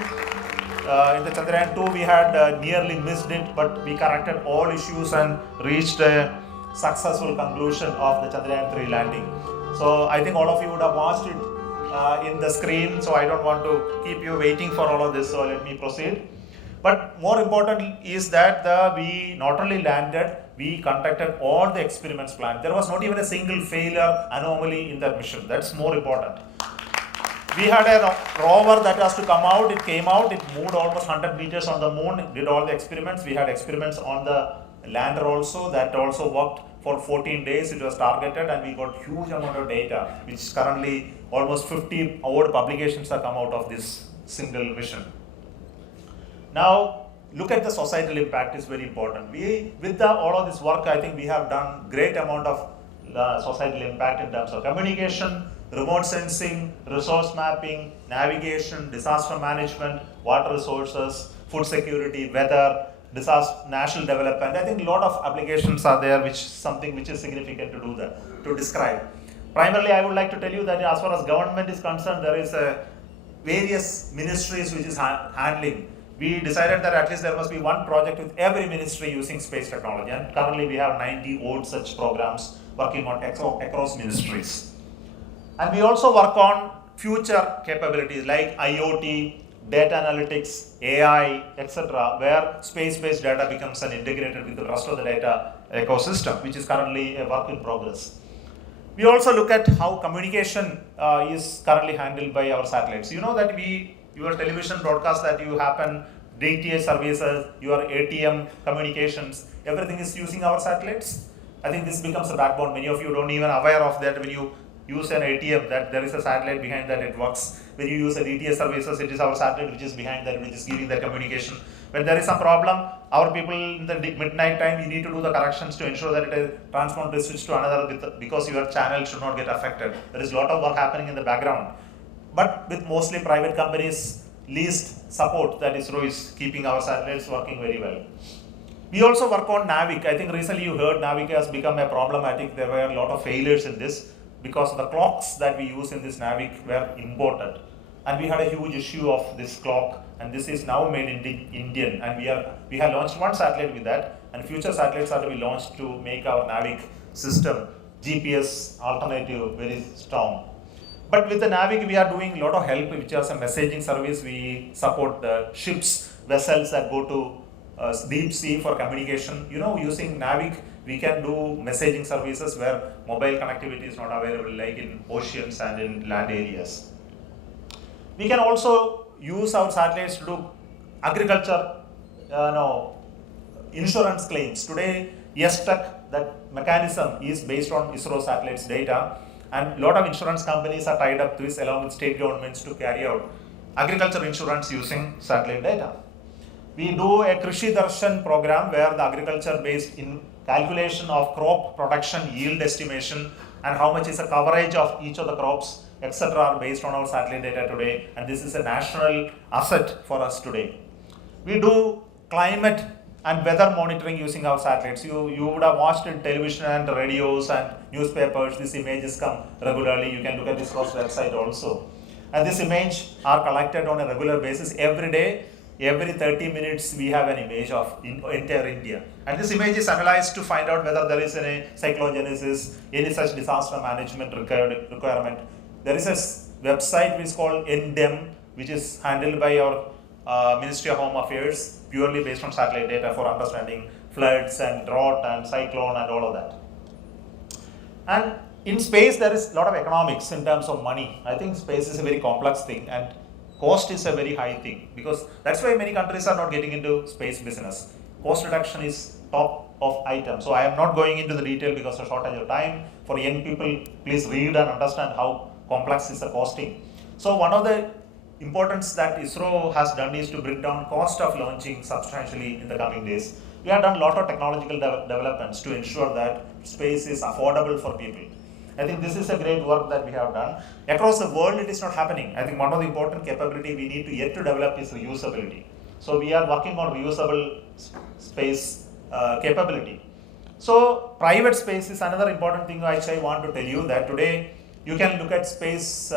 In the Chandrayaan 2, we had nearly missed it, but we corrected all issues and reached a successful conclusion of the Chandrayaan 3 landing. So I think all of you would have watched it in the screen, so I don't want to keep you waiting for all of this, so let me proceed. But more important is that we not only landed, we conducted all the experiments planned. There was not even a single failure anomaly in that mission. That's more important. We had a rover that has to come out. It came out. It moved almost 100 meters on the moon. Did all the experiments. We had experiments on the lander also. That also worked for 14 days. It was targeted, and we got huge amount of data, which currently almost 50 award publications have come out of this single mission. Now, look at the societal impact is very important. With all of this work, I think we have done great amount of societal impact in terms of communication, remote sensing, resource mapping, navigation, disaster management, water resources, food security, weather, disaster, national development. I think a lot of applications are there, which something which is significant to do that, to describe. Primarily, I would like to tell you that as far as government is concerned, there is various ministries which is handling. We decided that at least there must be one project with every ministry using space technology, and currently we have 90 odd such programs working on across ministries. And we also work on future capabilities like IoT, data analytics, AI, etc., where space-based data becomes integrated with the rest of the data ecosystem, which is currently a work in progress. We also look at how communication is currently handled by our satellites. You know that your television broadcast that you happen, DTH services, your ATM communications, everything is using our satellites. I think this becomes a backbone. Many of you don't even aware of that. When you use an ATM, that there is a satellite behind that, it works. When you use a DTH services, it is our satellite which is behind that, which is giving the communication. When there is some problem, our people in the midnight time, you need to do the corrections to ensure that it is transponder is switched to another because your channel should not get affected. There is a lot of work happening in the background. But with mostly private companies, least support, that ISRO is keeping our satellites working very well. We also work on NAVIC. I think recently you heard NAVIC has become a problematic. There were a lot of failures in this because the clocks that we use in this NAVIC were imported. And we had a huge issue of this clock, and this is now made in Indian. And we have launched one satellite with that, and future satellites are to be launched to make our NAVIC system GPS alternative very strong. But with the NAVIC, we are doing a lot of help, which is a messaging service. We support the ships, vessels that go to deep sea for communication. You know, using NAVIC, we can do messaging services where mobile connectivity is not available, like in oceans and in land areas. We can also use our satellites to do agriculture, insurance claims. Today, YesTech, that mechanism is based on ISRO satellites data. And a lot of insurance companies are tied up to this along with state governments to carry out agriculture insurance using satellite data. We do a Krishi Darshan program where the agriculture based in calculation of crop production, yield estimation, and how much is the coverage of each of the crops, etc. are based on our satellite data today. And this is a national asset for us today. We do climate and weather monitoring using our satellites. You would have watched in television and radios and newspapers, these images come regularly. You can look at ISRO's website also. And these images are collected on a regular basis every day. Every 30 minutes we have an image of entire India. And this image is analyzed to find out whether there is any cyclogenesis, any such disaster management requirement. There is a website which is called NDEM, which is handled by our Ministry of Home Affairs, purely based on satellite data for understanding floods and drought and cyclone and all of that. And in space, there is a lot of economics in terms of money. I think space is a very complex thing, and cost is a very high thing, because that's why many countries are not getting into space business. Cost reduction is top of item. So I am not going into the detail because of shortage of time. For young people, please read and understand how complex is the costing. So one of the importance that ISRO has done is to bring down cost of launching substantially in the coming days. We have done a lot of technological developments to ensure that space is affordable for people. I think this is a great work that we have done. Across the world, it is not happening. I think one of the important capability we need to yet to develop is reusability. So we are working on reusable space capability. So private space is another important thing which I want to tell you, that today you can look at space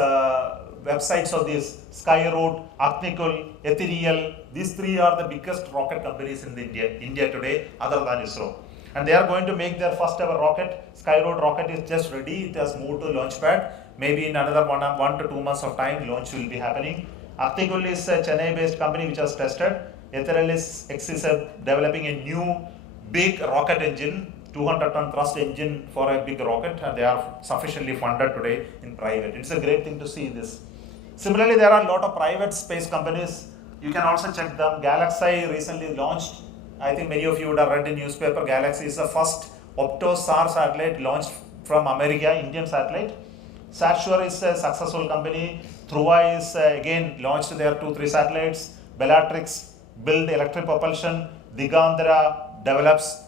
websites of these Skyroot, Acnicol, Ethereal. These three are the biggest rocket companies in India today, other than ISRO. And they are going to make their first ever rocket. Skyroot rocket is just ready. It has moved to launch pad. Maybe in another 1 to 2 months of time, launch will be happening. Acnicol is a Chennai-based company which has tested. X is developing a new big rocket engine, 200-ton thrust engine for a big rocket, and they are sufficiently funded today in private. It's a great thing to see this. Similarly, there are a lot of private space companies. You can also check them. Galaxy recently launched. I think many of you would have read in newspaper. Galaxy is the first Optostar satellite launched from America, Indian satellite. Satshur is a successful company. Dhruva is again launched their 2-3 satellites. Bellatrix build electric propulsion. Digandhara develops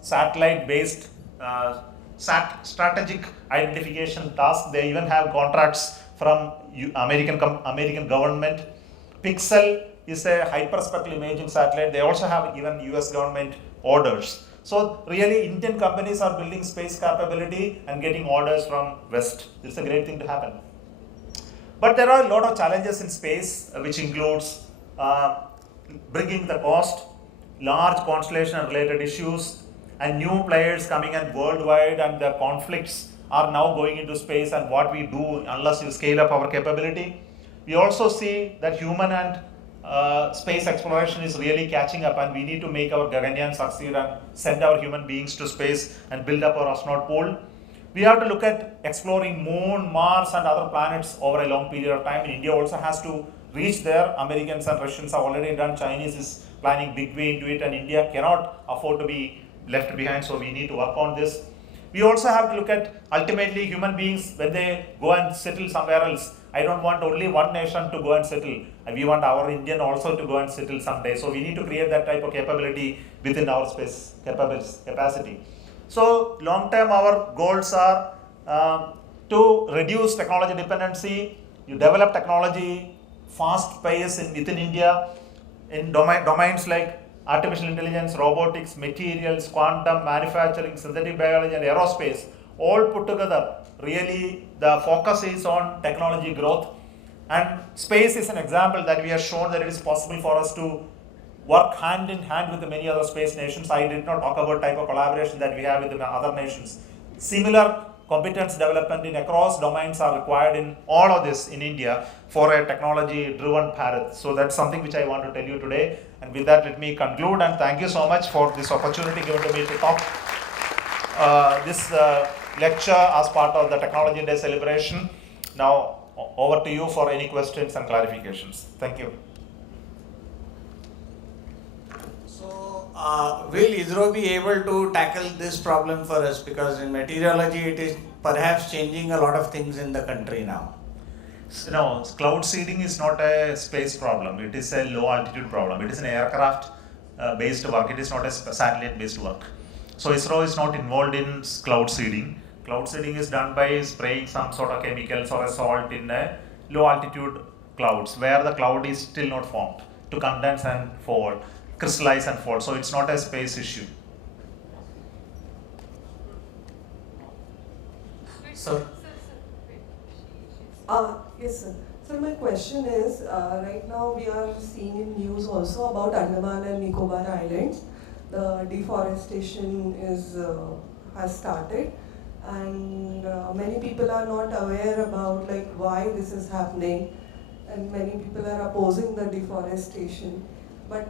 satellite-based strategic identification task. They even have contracts from American government. Pixel is a hyperspectral imaging satellite. They also have even US government orders. So really Indian companies are building space capability and getting orders from West. It's a great thing to happen. But there are a lot of challenges in space, which includes bringing the cost, large constellation and related issues, and new players coming in worldwide, and their conflicts are now going into space, and what we do unless you scale up our capability. We also see that human and space exploration is really catching up, and we need to make our Gaganyaan succeed and send our human beings to space and build up our astronaut pool. We have to look at exploring Moon, Mars and other planets over a long period of time. And India also has to reach there. Americans and Russians have already done. Chinese is planning big way into it, and India cannot afford to be left behind, so we need to work on this. We also have to look at ultimately human beings when they go and settle somewhere else. I don't want only one nation to go and settle. We want our Indian also to go and settle someday. So we need to create that type of capability within our space capacity. So long term our goals are to reduce technology dependency. You develop technology fast pace within India in domains like artificial intelligence, robotics, materials, quantum, manufacturing, synthetic biology and aerospace, all put together. Really the focus is on technology growth, and space is an example that we have shown that it is possible for us to work hand in hand with many other space nations. I did not talk about type of collaboration that we have with the other nations. Similar competence development in across domains are required in all of this in India for a technology driven Bharat. So that's something which I want to tell you today. And with that, let me conclude, and thank you so much for this opportunity given to me to talk this lecture as part of the Technology Day celebration. Now over to you for any questions and clarifications. Thank you. So will ISRO be able to tackle this problem for us, because in meteorology it is perhaps changing a lot of things in the country now? No, cloud seeding is not a space problem. It is a low altitude problem. It is an aircraft based work. It is not a satellite based work. So ISRO is not involved in cloud seeding. Cloud seeding is done by spraying some sort of chemicals or a salt in a low altitude clouds where the cloud is still not formed to condense and fall, crystallize and fall. So it's not a space issue. So Yes, sir. So my question is, right now we are seeing in news also about Andaman and Nicobar Islands. The deforestation has started, and many people are not aware about like why this is happening, and many people are opposing the deforestation. But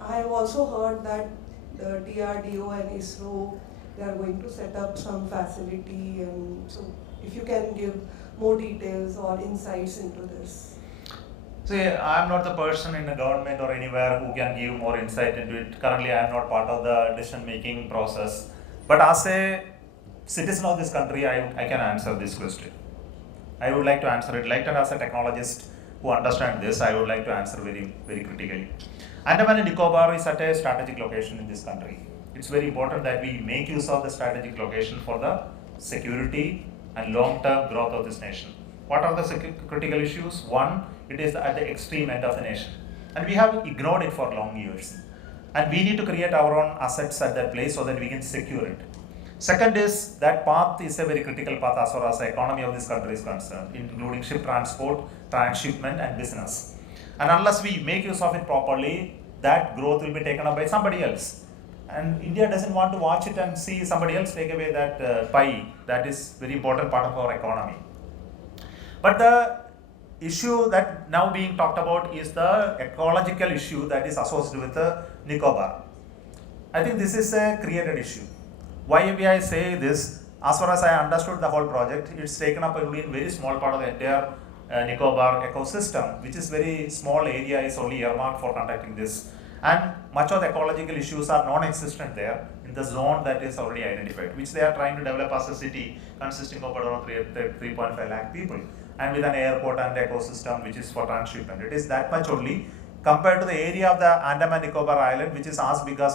I have also heard that the DRDO and ISRO, they are going to set up some facility, and so if you can give more details or insights into this. See, I am not the person in the government or anywhere who can give more insight into it. Currently, I am not part of the decision-making process. But as a citizen of this country, I can answer this question. I would like to answer it. Like as a technologist who understands this, I would like to answer very, very critically. Andaman and Nicobar is at a strategic location in this country. It's very important that we make use of the strategic location for the security and long-term growth of this nation. What are the critical issues? One, it is at the extreme end of the nation, and we have ignored it for long years. And we need to create our own assets at that place so that we can secure it. Second is that path is a very critical path as far as the economy of this country is concerned, including ship transport, transshipment, and business. And unless we make use of it properly, that growth will be taken up by somebody else. And India doesn't want to watch it and see somebody else take away that pie. That is very important part of our economy. But the issue that now being talked about is the ecological issue that is associated with the Nicobar. I think this is a created issue. Why I say this? As far as I understood the whole project, it's taken up only in very small part of the entire Nicobar ecosystem, which is very small area is only earmarked for conducting this. And much of the ecological issues are non-existent there in the zone that is already identified, which they are trying to develop as a city consisting of around 3.5 lakh people, and with an airport and ecosystem which is for transshipment. It is that much only compared to the area of the Andaman Nicobar Island, which is as bigger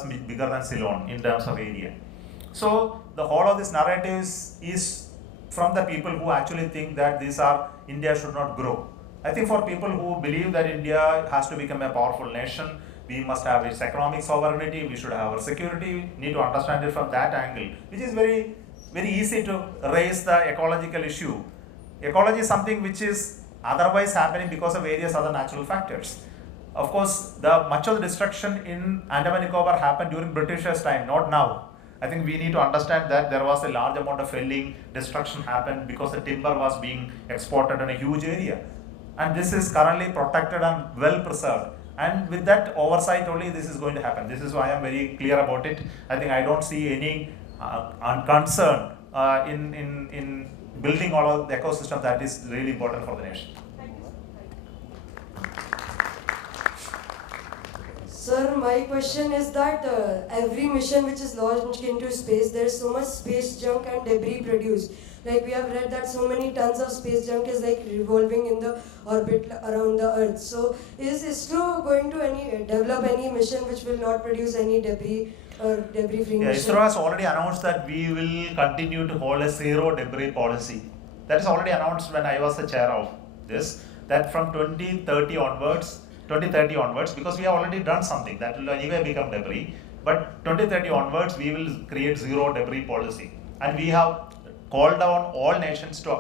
than Ceylon in terms of area. So the whole of this narrative is from the people who actually think that India should not grow. I think for people who believe that India has to become a powerful nation, we must have its economic sovereignty, we should have our security, need to understand it from that angle, which is very, very easy to raise the ecological issue. Ecology is something which is otherwise happening because of various other natural factors. Of course, much of the destruction in Andaman Nicobar happened during Britishers' time, not now. I think we need to understand that there was a large amount of felling, destruction happened because the timber was being exported in a huge area. And this is currently protected and well preserved. And with that oversight only this is going to happen. This is why I am very clear about it. I think I don't see any concern in building all of the ecosystem that is really important for the nation. Sir, my question is that every mission which is launched into space, there is so much space junk and debris produced. Like we have read that so many tons of space junk is like revolving in the orbit around the Earth. So is ISRO going to develop any mission which will not produce any debris or debris-free mission? ISRO has already announced that we will continue to hold a zero debris policy. That is already announced when I was the chair of this, that from 2030 onwards, because we have already done something that will anyway become debris, but 2030 onwards we will create zero debris policy, and we have called on all nations to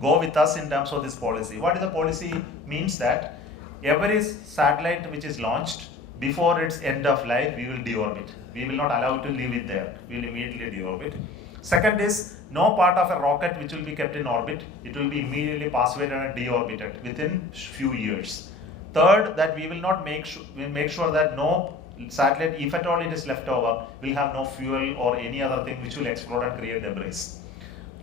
go with us in terms of this policy. What is the policy? Means that every satellite which is launched, before its end of life, we will deorbit. We will not allow it to leave it there. We will immediately deorbit. Second is, no part of a rocket which will be kept in orbit, it will be immediately passed away and deorbited within few years. Third, that we will not make sure that no satellite, if at all it is left over, will have no fuel or any other thing which will explode and create debris.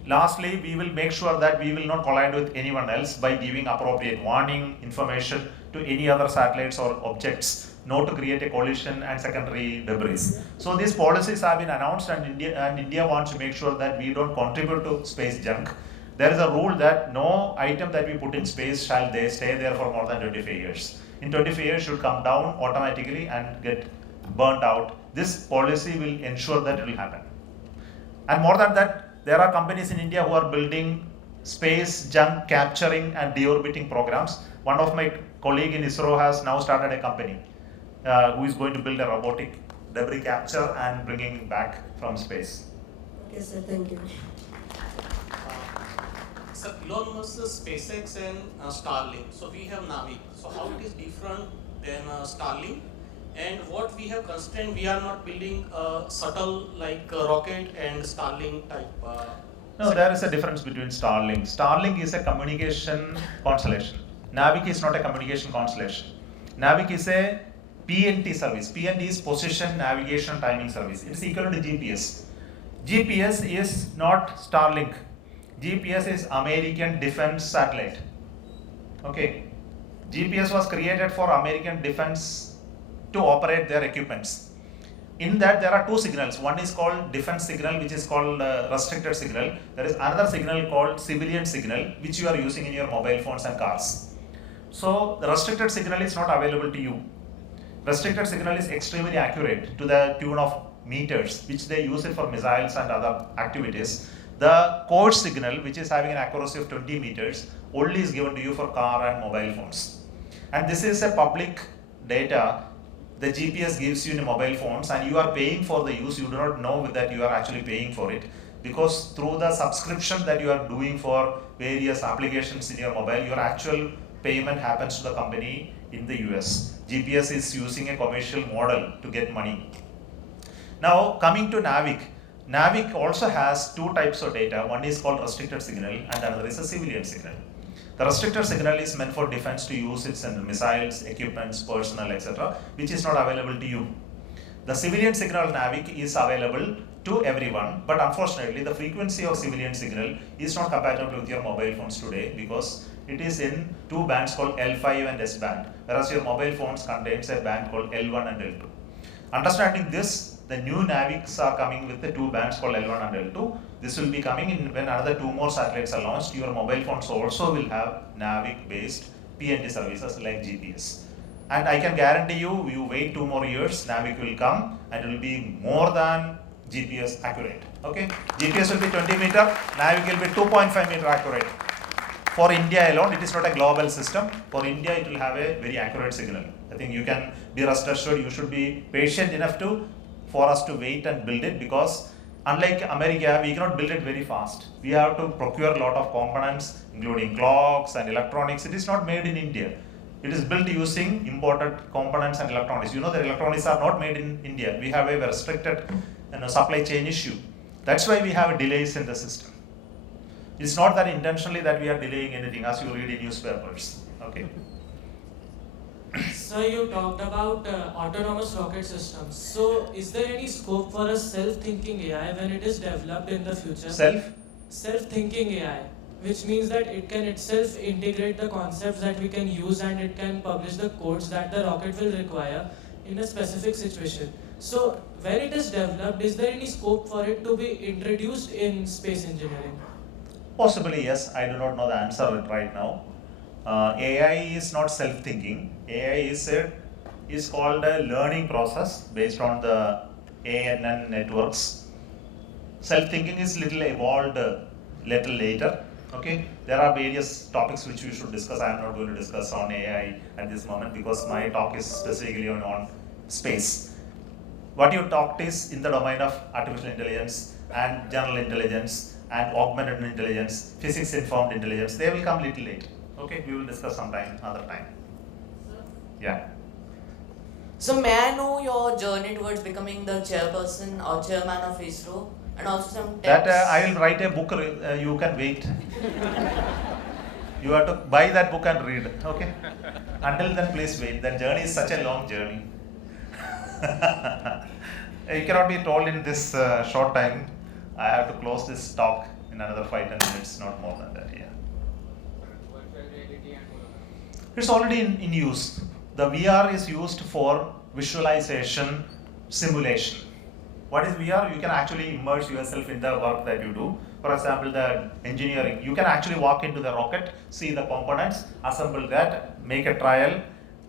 Lastly, we will make sure that we will not collide with anyone else by giving appropriate warning, information to any other satellites or objects, not to create a collision and secondary debris. So these policies have been announced, and India wants to make sure that we don't contribute to space junk. There is a rule that no item that we put in space shall they stay there for more than 25 years. In 25 years should come down automatically and get burnt out. This policy will ensure that it will happen. And more than that, there are companies in India who are building space junk capturing and deorbiting programs. One of my colleague in ISRO has now started a company who is going to build a robotic debris capture and bringing it back from space. Okay, sir, thank you. So Elon Musk's SpaceX and Starlink. So we have Navi. So how it is different than Starlink? And what we have constrained, we are not building a shuttle like a rocket and Starlink type. No, there is a difference between Starlink. Starlink is a communication constellation. Navik is not a communication constellation. Navik is a PNT service. PNT is position, navigation, timing service. It's equal to GPS. GPS is not Starlink. GPS is American defense satellite. Okay. GPS was created for American defense to operate their equipments. In that there are two signals. One is called defense signal, which is called restricted signal. There is another signal called civilian signal, which you are using in your mobile phones and cars. So the restricted signal is not available to you. Restricted signal is extremely accurate to the tune of meters, which they use it for missiles and other activities. The code signal, which is having an accuracy of 20 meters, only is given to you for car and mobile phones. And this is a public data. The GPS gives you in mobile phones, and you are paying for the use. You do not know that you are actually paying for it, because through the subscription that you are doing for various applications in your mobile, your actual payment happens to the company in the US. GPS is using a commercial model to get money. Now coming to Navik. Navik also has two types of data. One is called restricted signal and another is a civilian signal. The restricted signal is meant for defense to use it in missiles, equipments, personnel, etc., which is not available to you. The civilian signal NAVIC is available to everyone, but unfortunately the frequency of civilian signal is not compatible with your mobile phones today because it is in two bands called L5 and S band, whereas your mobile phones contains a band called L1 and L2. Understanding this, the new NAVICs are coming with the two bands called L1 and L2. This will be coming in when another two more satellites are launched. Your mobile phones also will have NAVIC based PNG services like GPS. And I can guarantee you, you wait 2 more years, NAVIC will come and it will be more than GPS accurate. Okay, GPS will be 20 meter, NAVIC will be 2.5 meter accurate. For India alone, it is not a global system. For India, it will have a very accurate signal. I think you can be rest assured, you should be patient enough for us to wait and build it, because unlike America, we cannot build it very fast. We have to procure a lot of components, including clocks and electronics. It is not made in India. It is built using imported components and electronics. You know that electronics are not made in India. We have a very restricted supply chain issue. That's why we have delays in the system. It's not that intentionally that we are delaying anything, as you read in newspapers. Okay. So you talked about autonomous rocket systems. So is there any scope for a self-thinking AI when it is developed in the future? Self-thinking AI, which means that it can itself integrate the concepts that we can use and it can publish the codes that the rocket will require in a specific situation. So when it is developed, is there any scope for it to be introduced in space engineering? Possibly, yes. I do not know the answer right now. AI is not self-thinking. AI is called a learning process based on the ANN networks. Self-thinking is little evolved little later. Okay, there are various topics which we should discuss. I am not going to discuss on AI at this moment because my talk is specifically on space. What you talked is in the domain of artificial intelligence and general intelligence and augmented intelligence, physics-informed intelligence. They will come little later. Okay, we will discuss sometime, other time. Yeah. So may I know your journey towards becoming the chairperson or chairman of ISRO, and also some tips? That I will write a book. You can wait. You have to buy that book and read. Okay. Until then, please wait. That journey is such a long journey. You cannot be told in this short time. I have to close this talk in another 5-10 minutes, not more than that. Yeah. It's already in use. The VR is used for visualization, simulation. What is VR? You can actually immerse yourself in the work that you do. For example, the engineering. You can actually walk into the rocket, see the components, assemble that, make a trial,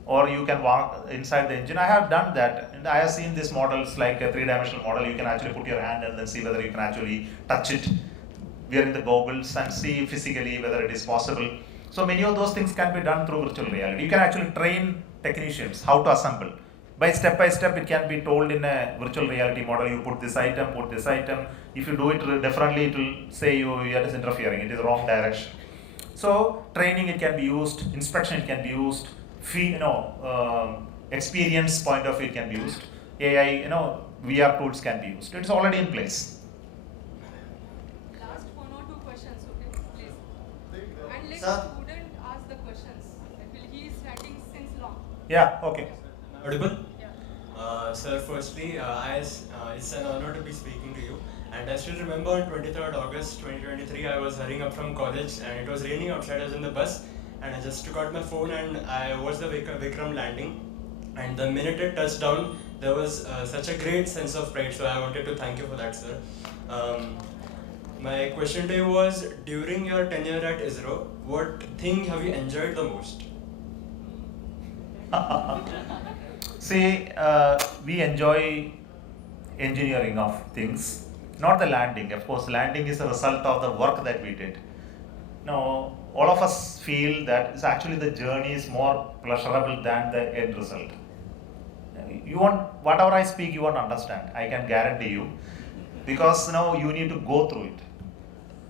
or you can walk inside the engine. I have done that, and I have seen these models like a 3-dimensional model. You can actually put your hand and then see whether you can actually touch it, wearing the goggles, and see physically whether it is possible. So many of those things can be done through virtual reality. You can actually train technicians how to assemble. By step, it can be told in a virtual reality model. You put this item, put this item. If you do it differently, it will say you are just interfering. It is the wrong direction. So training, it can be used. Inspection, it can be used. Experience point of view, it can be used. AI, VR tools can be used. It's already in place. Last 1 or 2 questions, okay, please. And let Sir. the student ask the questions. He is standing since long. Yeah, okay. Audible? Yeah. Sir, firstly, it's an honor to be speaking to you. And I still remember on 23rd August 2023, I was hurrying up from college and it was raining outside. I was in the bus and I just took out my phone and I watched the Vikram landing. And the minute it touched down, there was such a great sense of pride. So I wanted to thank you for that, sir. My question to you was, during your tenure at ISRO, what thing have you enjoyed the most? See, we enjoy engineering of things, not the landing. Of course, landing is a result of the work that we did. Now, all of us feel that it's actually the journey is more pleasurable than the end result. You want, whatever I speak, you won't understand. I can guarantee you, because now you need to go through it.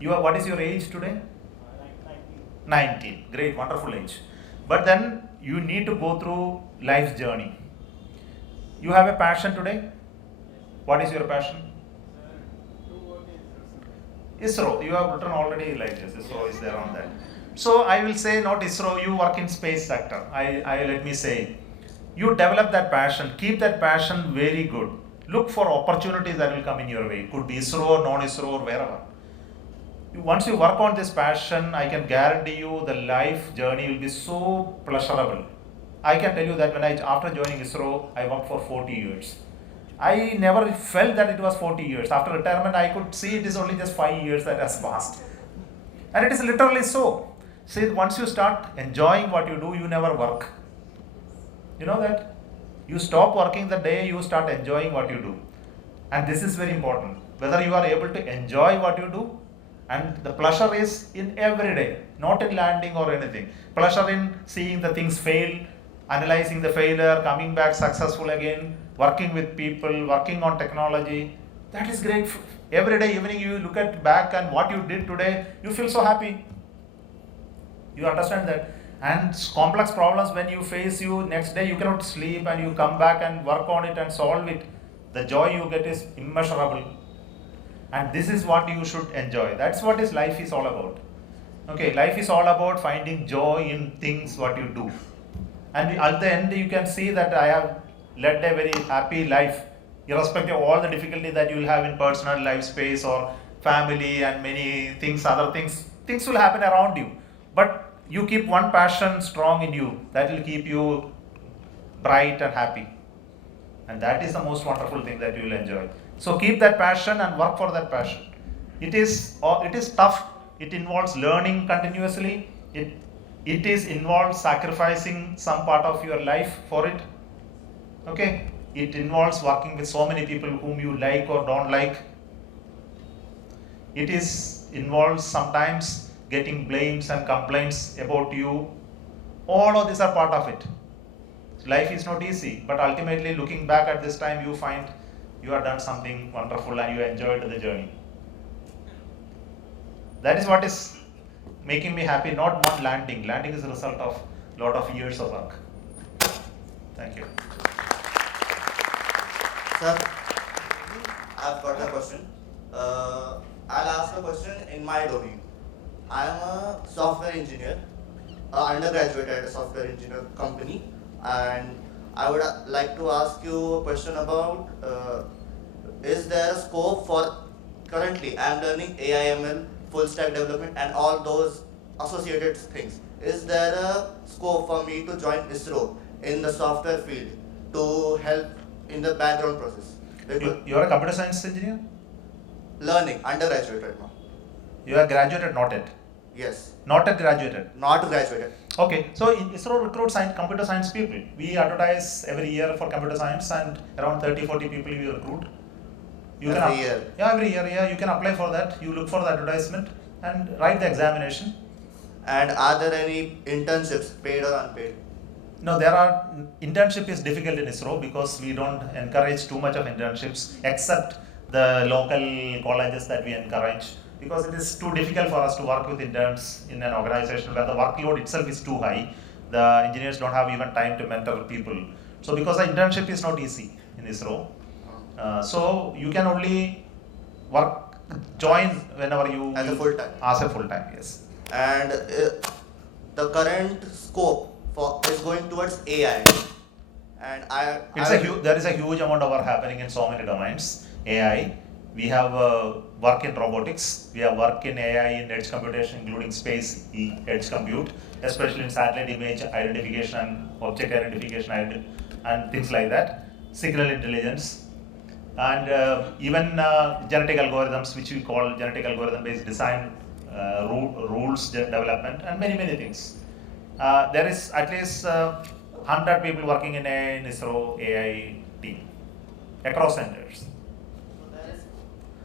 What is your age today? 19. Great, wonderful age. But then you need to go through life's journey. You have a passion today. What is your passion? ISRO. You have written already like this. ISRO is there on that. So I will say not ISRO, you work in space sector. I let me say, you develop that passion, keep that passion very good. Look for opportunities that will come in your way. Could be ISRO or non-ISRO or wherever. Once you work on this passion, I can guarantee you the life journey will be so pleasurable. I can tell you that after joining ISRO, I worked for 40 years. I never felt that it was 40 years. After retirement, I could see it is only just 5 years that has passed. And it is literally so. See, once you start enjoying what you do, you never work. You know that? You stop working the day you start enjoying what you do. And this is very important. Whether you are able to enjoy what you do, and the pleasure is in every day, not in landing or anything. Pleasure in seeing the things fail, analyzing the failure, coming back successful again, working with people, working on technology. That is great. Every day evening you look at back and what you did today, you feel so happy. You understand that? And complex problems when you face, you next day you cannot sleep and you come back and work on it and solve it. The joy you get is immeasurable. And this is what you should enjoy. That's what life is all about. Okay, life is all about finding joy in things what you do. And at the end you can see that I have led a very happy life, irrespective of all the difficulty that you will have in personal life space or family and many things, other things. Things will happen around you. But you keep one passion strong in you, that will keep you bright and happy. And that is the most wonderful thing that you will enjoy. So keep that passion and work for that passion. It is tough. It involves learning continuously. It involves sacrificing some part of your life for it. Okay. It involves working with so many people whom you like or don't like. It involves sometimes getting blames and complaints about you. All of these are part of it. Life is not easy, but ultimately looking back at this time, you find you have done something wonderful and you enjoyed the journey. That is what is making me happy, not one landing. Landing is a result of a lot of years of work. Thank you. Sir, I've got a question. I'll ask a question in my domain. I am a software engineer, undergraduate at a software engineer company, and I would like to ask you a question about, is there a scope for, currently I am learning AI, ML, full stack development and all those associated things. Is there a scope for me to join ISRO in the software field to help in the background process? You are a computer science engineer? Learning, undergraduate right now. You are graduated, not yet? Yes. Not yet graduated? Not graduated. Okay, so ISRO recruits computer science people. We advertise every year for computer science and around 30-40 people we recruit. Every year? Yeah, every year, yeah. You can apply for that. You look for the advertisement and write the examination. And are there any internships, paid or unpaid? No, internship is difficult in ISRO because we don't encourage too much of internships except the local colleges that we encourage, because it is too difficult for us to work with interns in an organization where the workload itself is too high. The engineers don't have even time to mentor people. So because the internship is not easy in ISRO, so you can only join whenever you... As a full time? As a full time, yes. And the current scope is going towards AI. And there is a huge amount of work happening in so many domains. AI, we have work in robotics, we have work in AI in edge computation, including space edge compute, especially in satellite image identification, object identification and things like that, signal intelligence, and even genetic algorithms, which we call genetic algorithm based design, rules development, and many things. There is at least 100 people working in ISRO AI team across centers.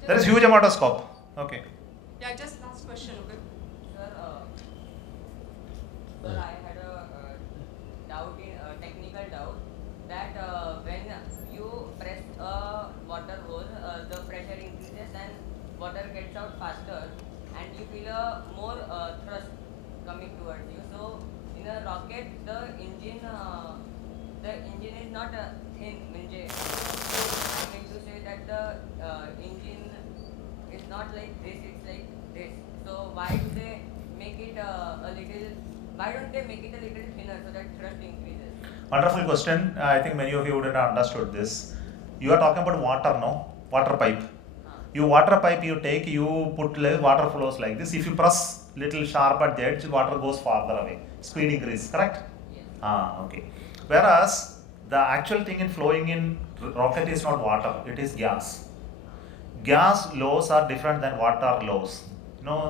There is huge amount of scope. Okay. Yeah, just last question, okay? Sir, I had a technical doubt that when you press a water hose, the pressure increases and water gets out faster, and you feel a more thrust coming towards you. So in a rocket, the engine is not thin. I mean to say that the engine is not like this, it's like this. So why do they make it a little interest increases? Wonderful question. I think many of you wouldn't have understood this. You are talking about water, no? Water pipe. You water pipe you take, you put water flows like this. If you press little sharp at the edge, water goes farther away. Speed increase, correct? Yes. Okay. Whereas the actual thing in flowing in rocket is not water, it is gas. Gas laws are different than water laws.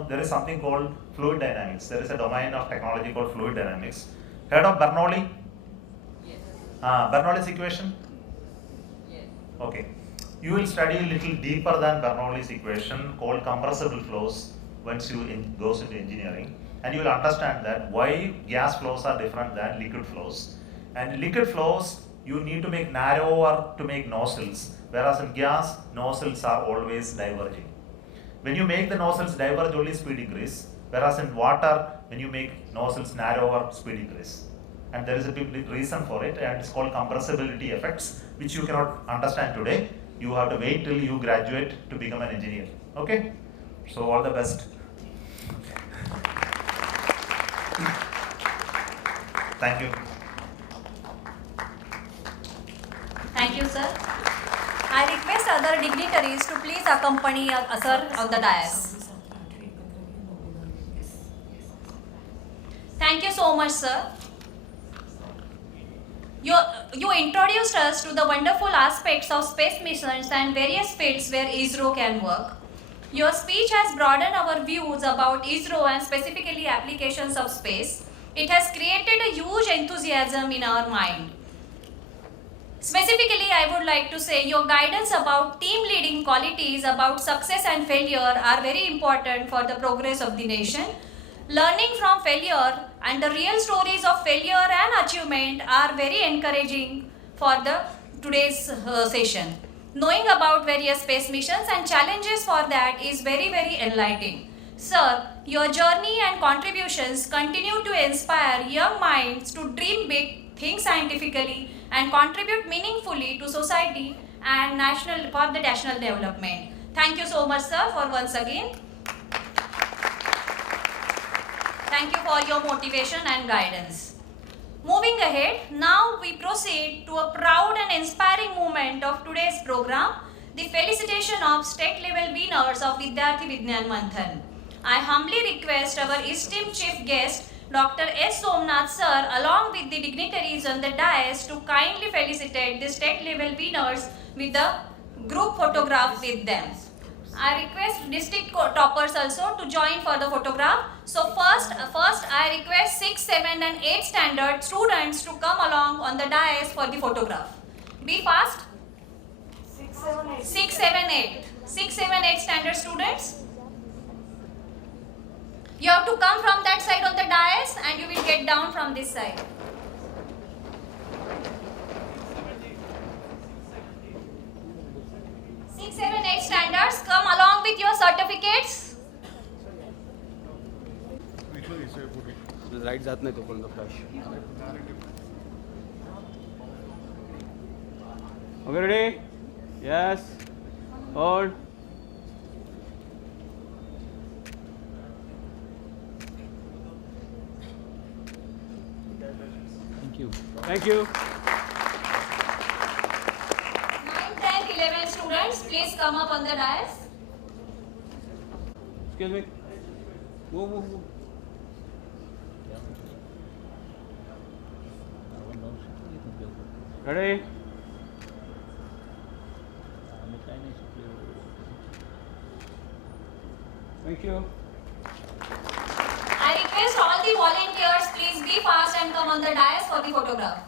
There is something called fluid dynamics. There is a domain of technology called fluid dynamics. Heard of Bernoulli? Yes. Bernoulli's equation? Yes. Okay. You will study a little deeper than Bernoulli's equation called compressible flows once you goes into engineering, and you will understand that why gas flows are different than liquid flows. And liquid flows, you need to make narrower to make nozzles, whereas in gas, nozzles are always diverging. When you make the nozzles diverge, only speed increase, whereas in water, when you make nozzles narrower, speed increase. And there is a big reason for it, and it's called compressibility effects, which you cannot understand today. You have to wait till you graduate to become an engineer. Okay? So all the best. Thank you. Thank you, sir. I request other dignitaries to please accompany sir on the dais. Thank you so much, sir. You introduced us to the wonderful aspects of space missions and various fields where ISRO can work. Your speech has broadened our views about ISRO and specifically applications of space. It has created a huge enthusiasm in our mind. Specifically, I would like to say your guidance about team leading qualities, about success and failure are very important for the progress of the nation. Learning from failure and the real stories of failure and achievement are very encouraging for the today's session. Knowing about various space missions and challenges for that is very, very enlightening. Sir, your journey and contributions continue to inspire young minds to dream big, think scientifically, and contribute meaningfully to society and for the national development. Thank you so much, sir, for once again. Thank you for your motivation and guidance. Moving ahead, now we proceed to a proud and inspiring moment of today's program, the felicitation of state level winners of Vidyarthi Vigyan Manthan. I humbly request our esteemed chief guest, Dr. S. Somanath sir, along with the dignitaries on the dais to kindly felicitate the state level winners with the group photograph with them. I request district toppers also to join for the photograph. So first I request 6, 7 and 8 standard students to come along on the dais for the photograph. Be fast. 6, 7, 8. 6, 7, 8 standard students. You have to come from that side on the dais and you will get down from this side. Six, 7, 8 standards, come along with your certificates. Light जात नाही तोपर्यंत flash okay ready yes hold Thank you. 9, 10, 11 students, please come up on the dais. Excuse me. Move. Ready? Thank you. I request all the volunteers, please be fast and come on the dais for the photograph.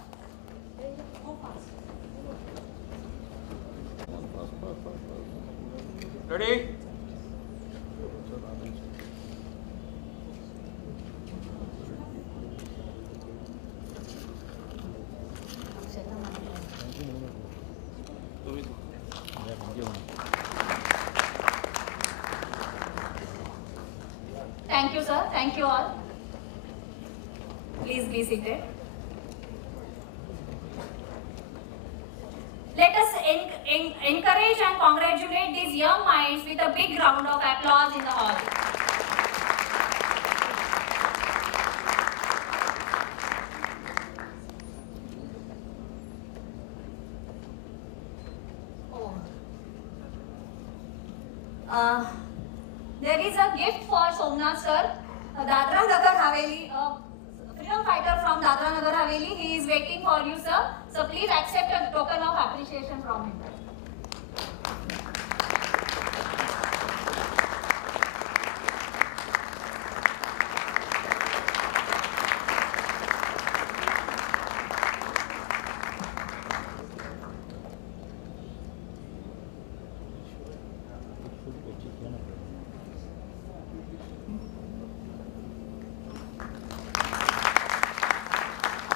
Ready? Thank you, sir. Thank you all. Please be seated. Let us encourage and congratulate these young minds with a big round of applause in the hall. There is a gift for Somanath sir, Dadra Nagar Haveli, freedom fighter from Dadra Nagar Haveli. He is waiting for you, sir. So please accept a token of appreciation from him.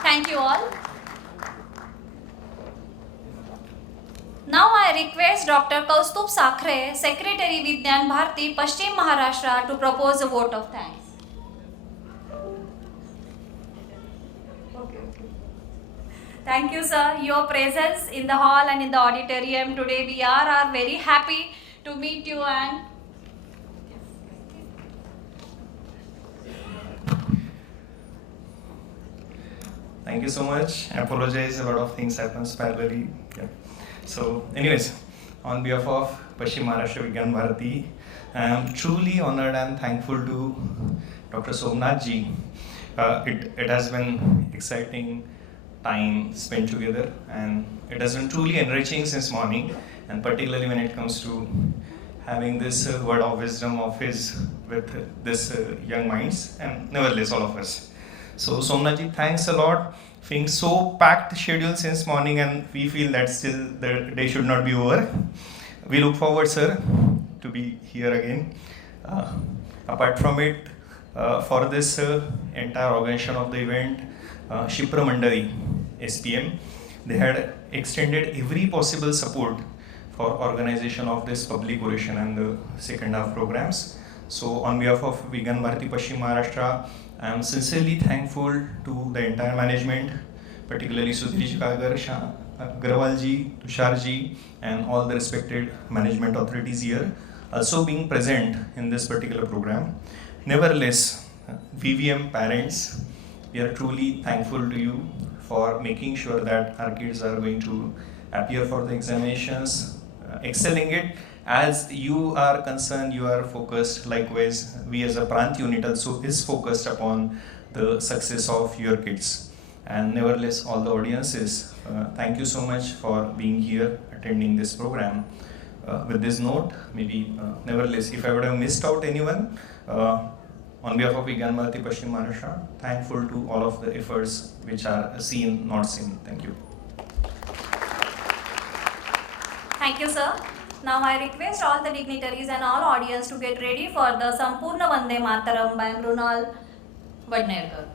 Thank you all. Now I request Dr. Kaustubh Sakhre, Secretary Vigyan Bharati, Paschim Maharashtra, to propose a vote of thanks. Thank you, sir. Your presence in the hall and in the auditorium today, we are very happy to meet you and Thank you so much. I apologize, a lot of things happens parallelly. Yeah. So, anyways, on behalf of Paschim Maharashtra Vigyan Bharati, I am truly honored and thankful to Dr. Somanath ji. It has been exciting time spent together, and it has been truly enriching since morning, and particularly when it comes to having this word of wisdom of his with this young minds, and nevertheless all of us. So Somanath ji, thanks a lot. Being so packed schedule since morning, and we feel that still the day should not be over. We look forward, sir, to be here again. Apart from it, for this entire organization of the event, Shipra Mandari, SPM, they had extended every possible support for organization of this public oration and the second half programs. So on behalf of Vigyan Bharati Paschim Maharashtra, I am sincerely thankful to the entire management, particularly Sudhir Kagar, Agrawal ji, Tushar ji, and all the respected management authorities here, also being present in this particular program. Nevertheless, VVM parents, we are truly thankful to you for making sure that our kids are going to appear for the examinations, excelling it. As you are concerned, you are focused. Likewise, we as a Prant unit also is focused upon the success of your kids. And nevertheless, all the audiences, thank you so much for being here, attending this program. With this note, maybe, nevertheless, if I would have missed out anyone, on behalf of Vigyan Bharati Paschim Maharashtra, thankful to all of the efforts which are seen, not seen. Thank you. thank you, sir. Now I request all the dignitaries and all audience to get ready for the Sampurna Vande Mataram by Mrunal Vadnerkar.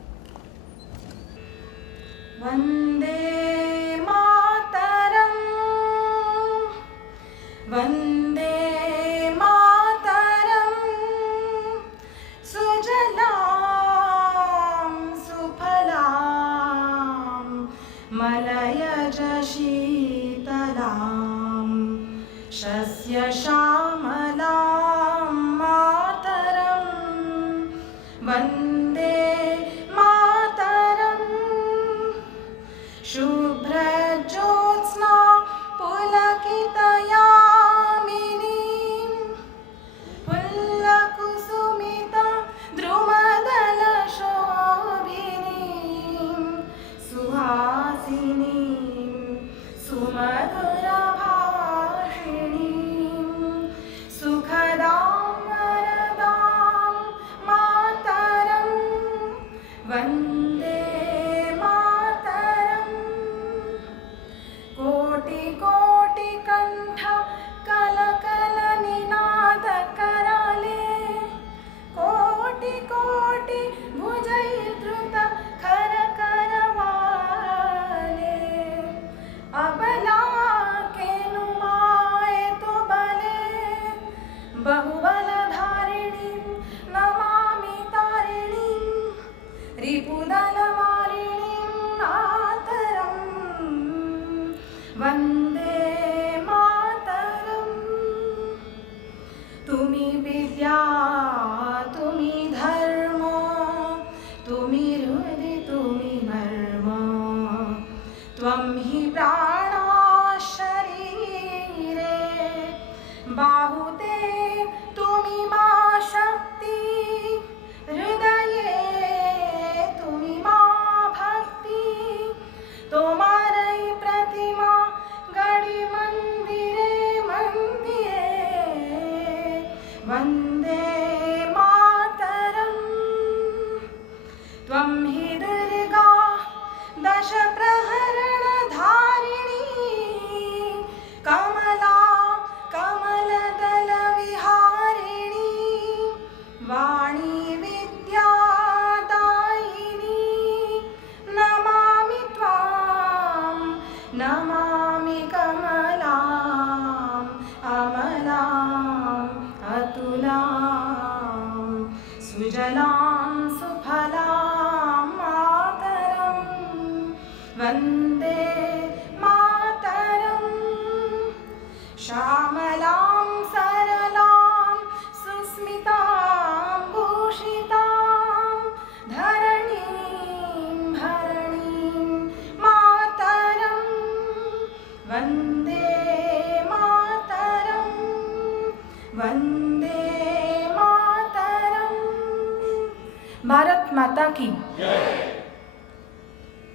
Vande Mataram, Vande Mataram, Sujalam Suphalam, Malayaj Sheetalam, Shasya Shamalam Mataram, Vande Mataram, Shubhra Jyotsna Pulakitayamini, Pullakusumita Drumadala Shobhini, Suhasini, Sumadhura Bhashini, Sukhadam Varadam Mataram, Vande Mataram, Koti Koti Kantha Kala Kala Ninada Karale, Koti Koti Bhujai Dhruta Khara Karavale, Abala ke numaye to bale, Bahubala Dharinim Namami Tarinim, Ripudala Marinim Mataram, Vande Mataram, Tumi Vidya, Tumi Dharma, Tumi Rudi, Tumi Marma, Tvam hi prana sharire, Bahute Namami कमलाम् अमलाम् अतुलां सुजलां सुफलां मातरं वन्दे मातरम् श्यामलां सरलां सुस्मितां भूषितां धरणीं भरणीं मातरं वन्दे मातरं वन्दे मातरम्। भारत माता की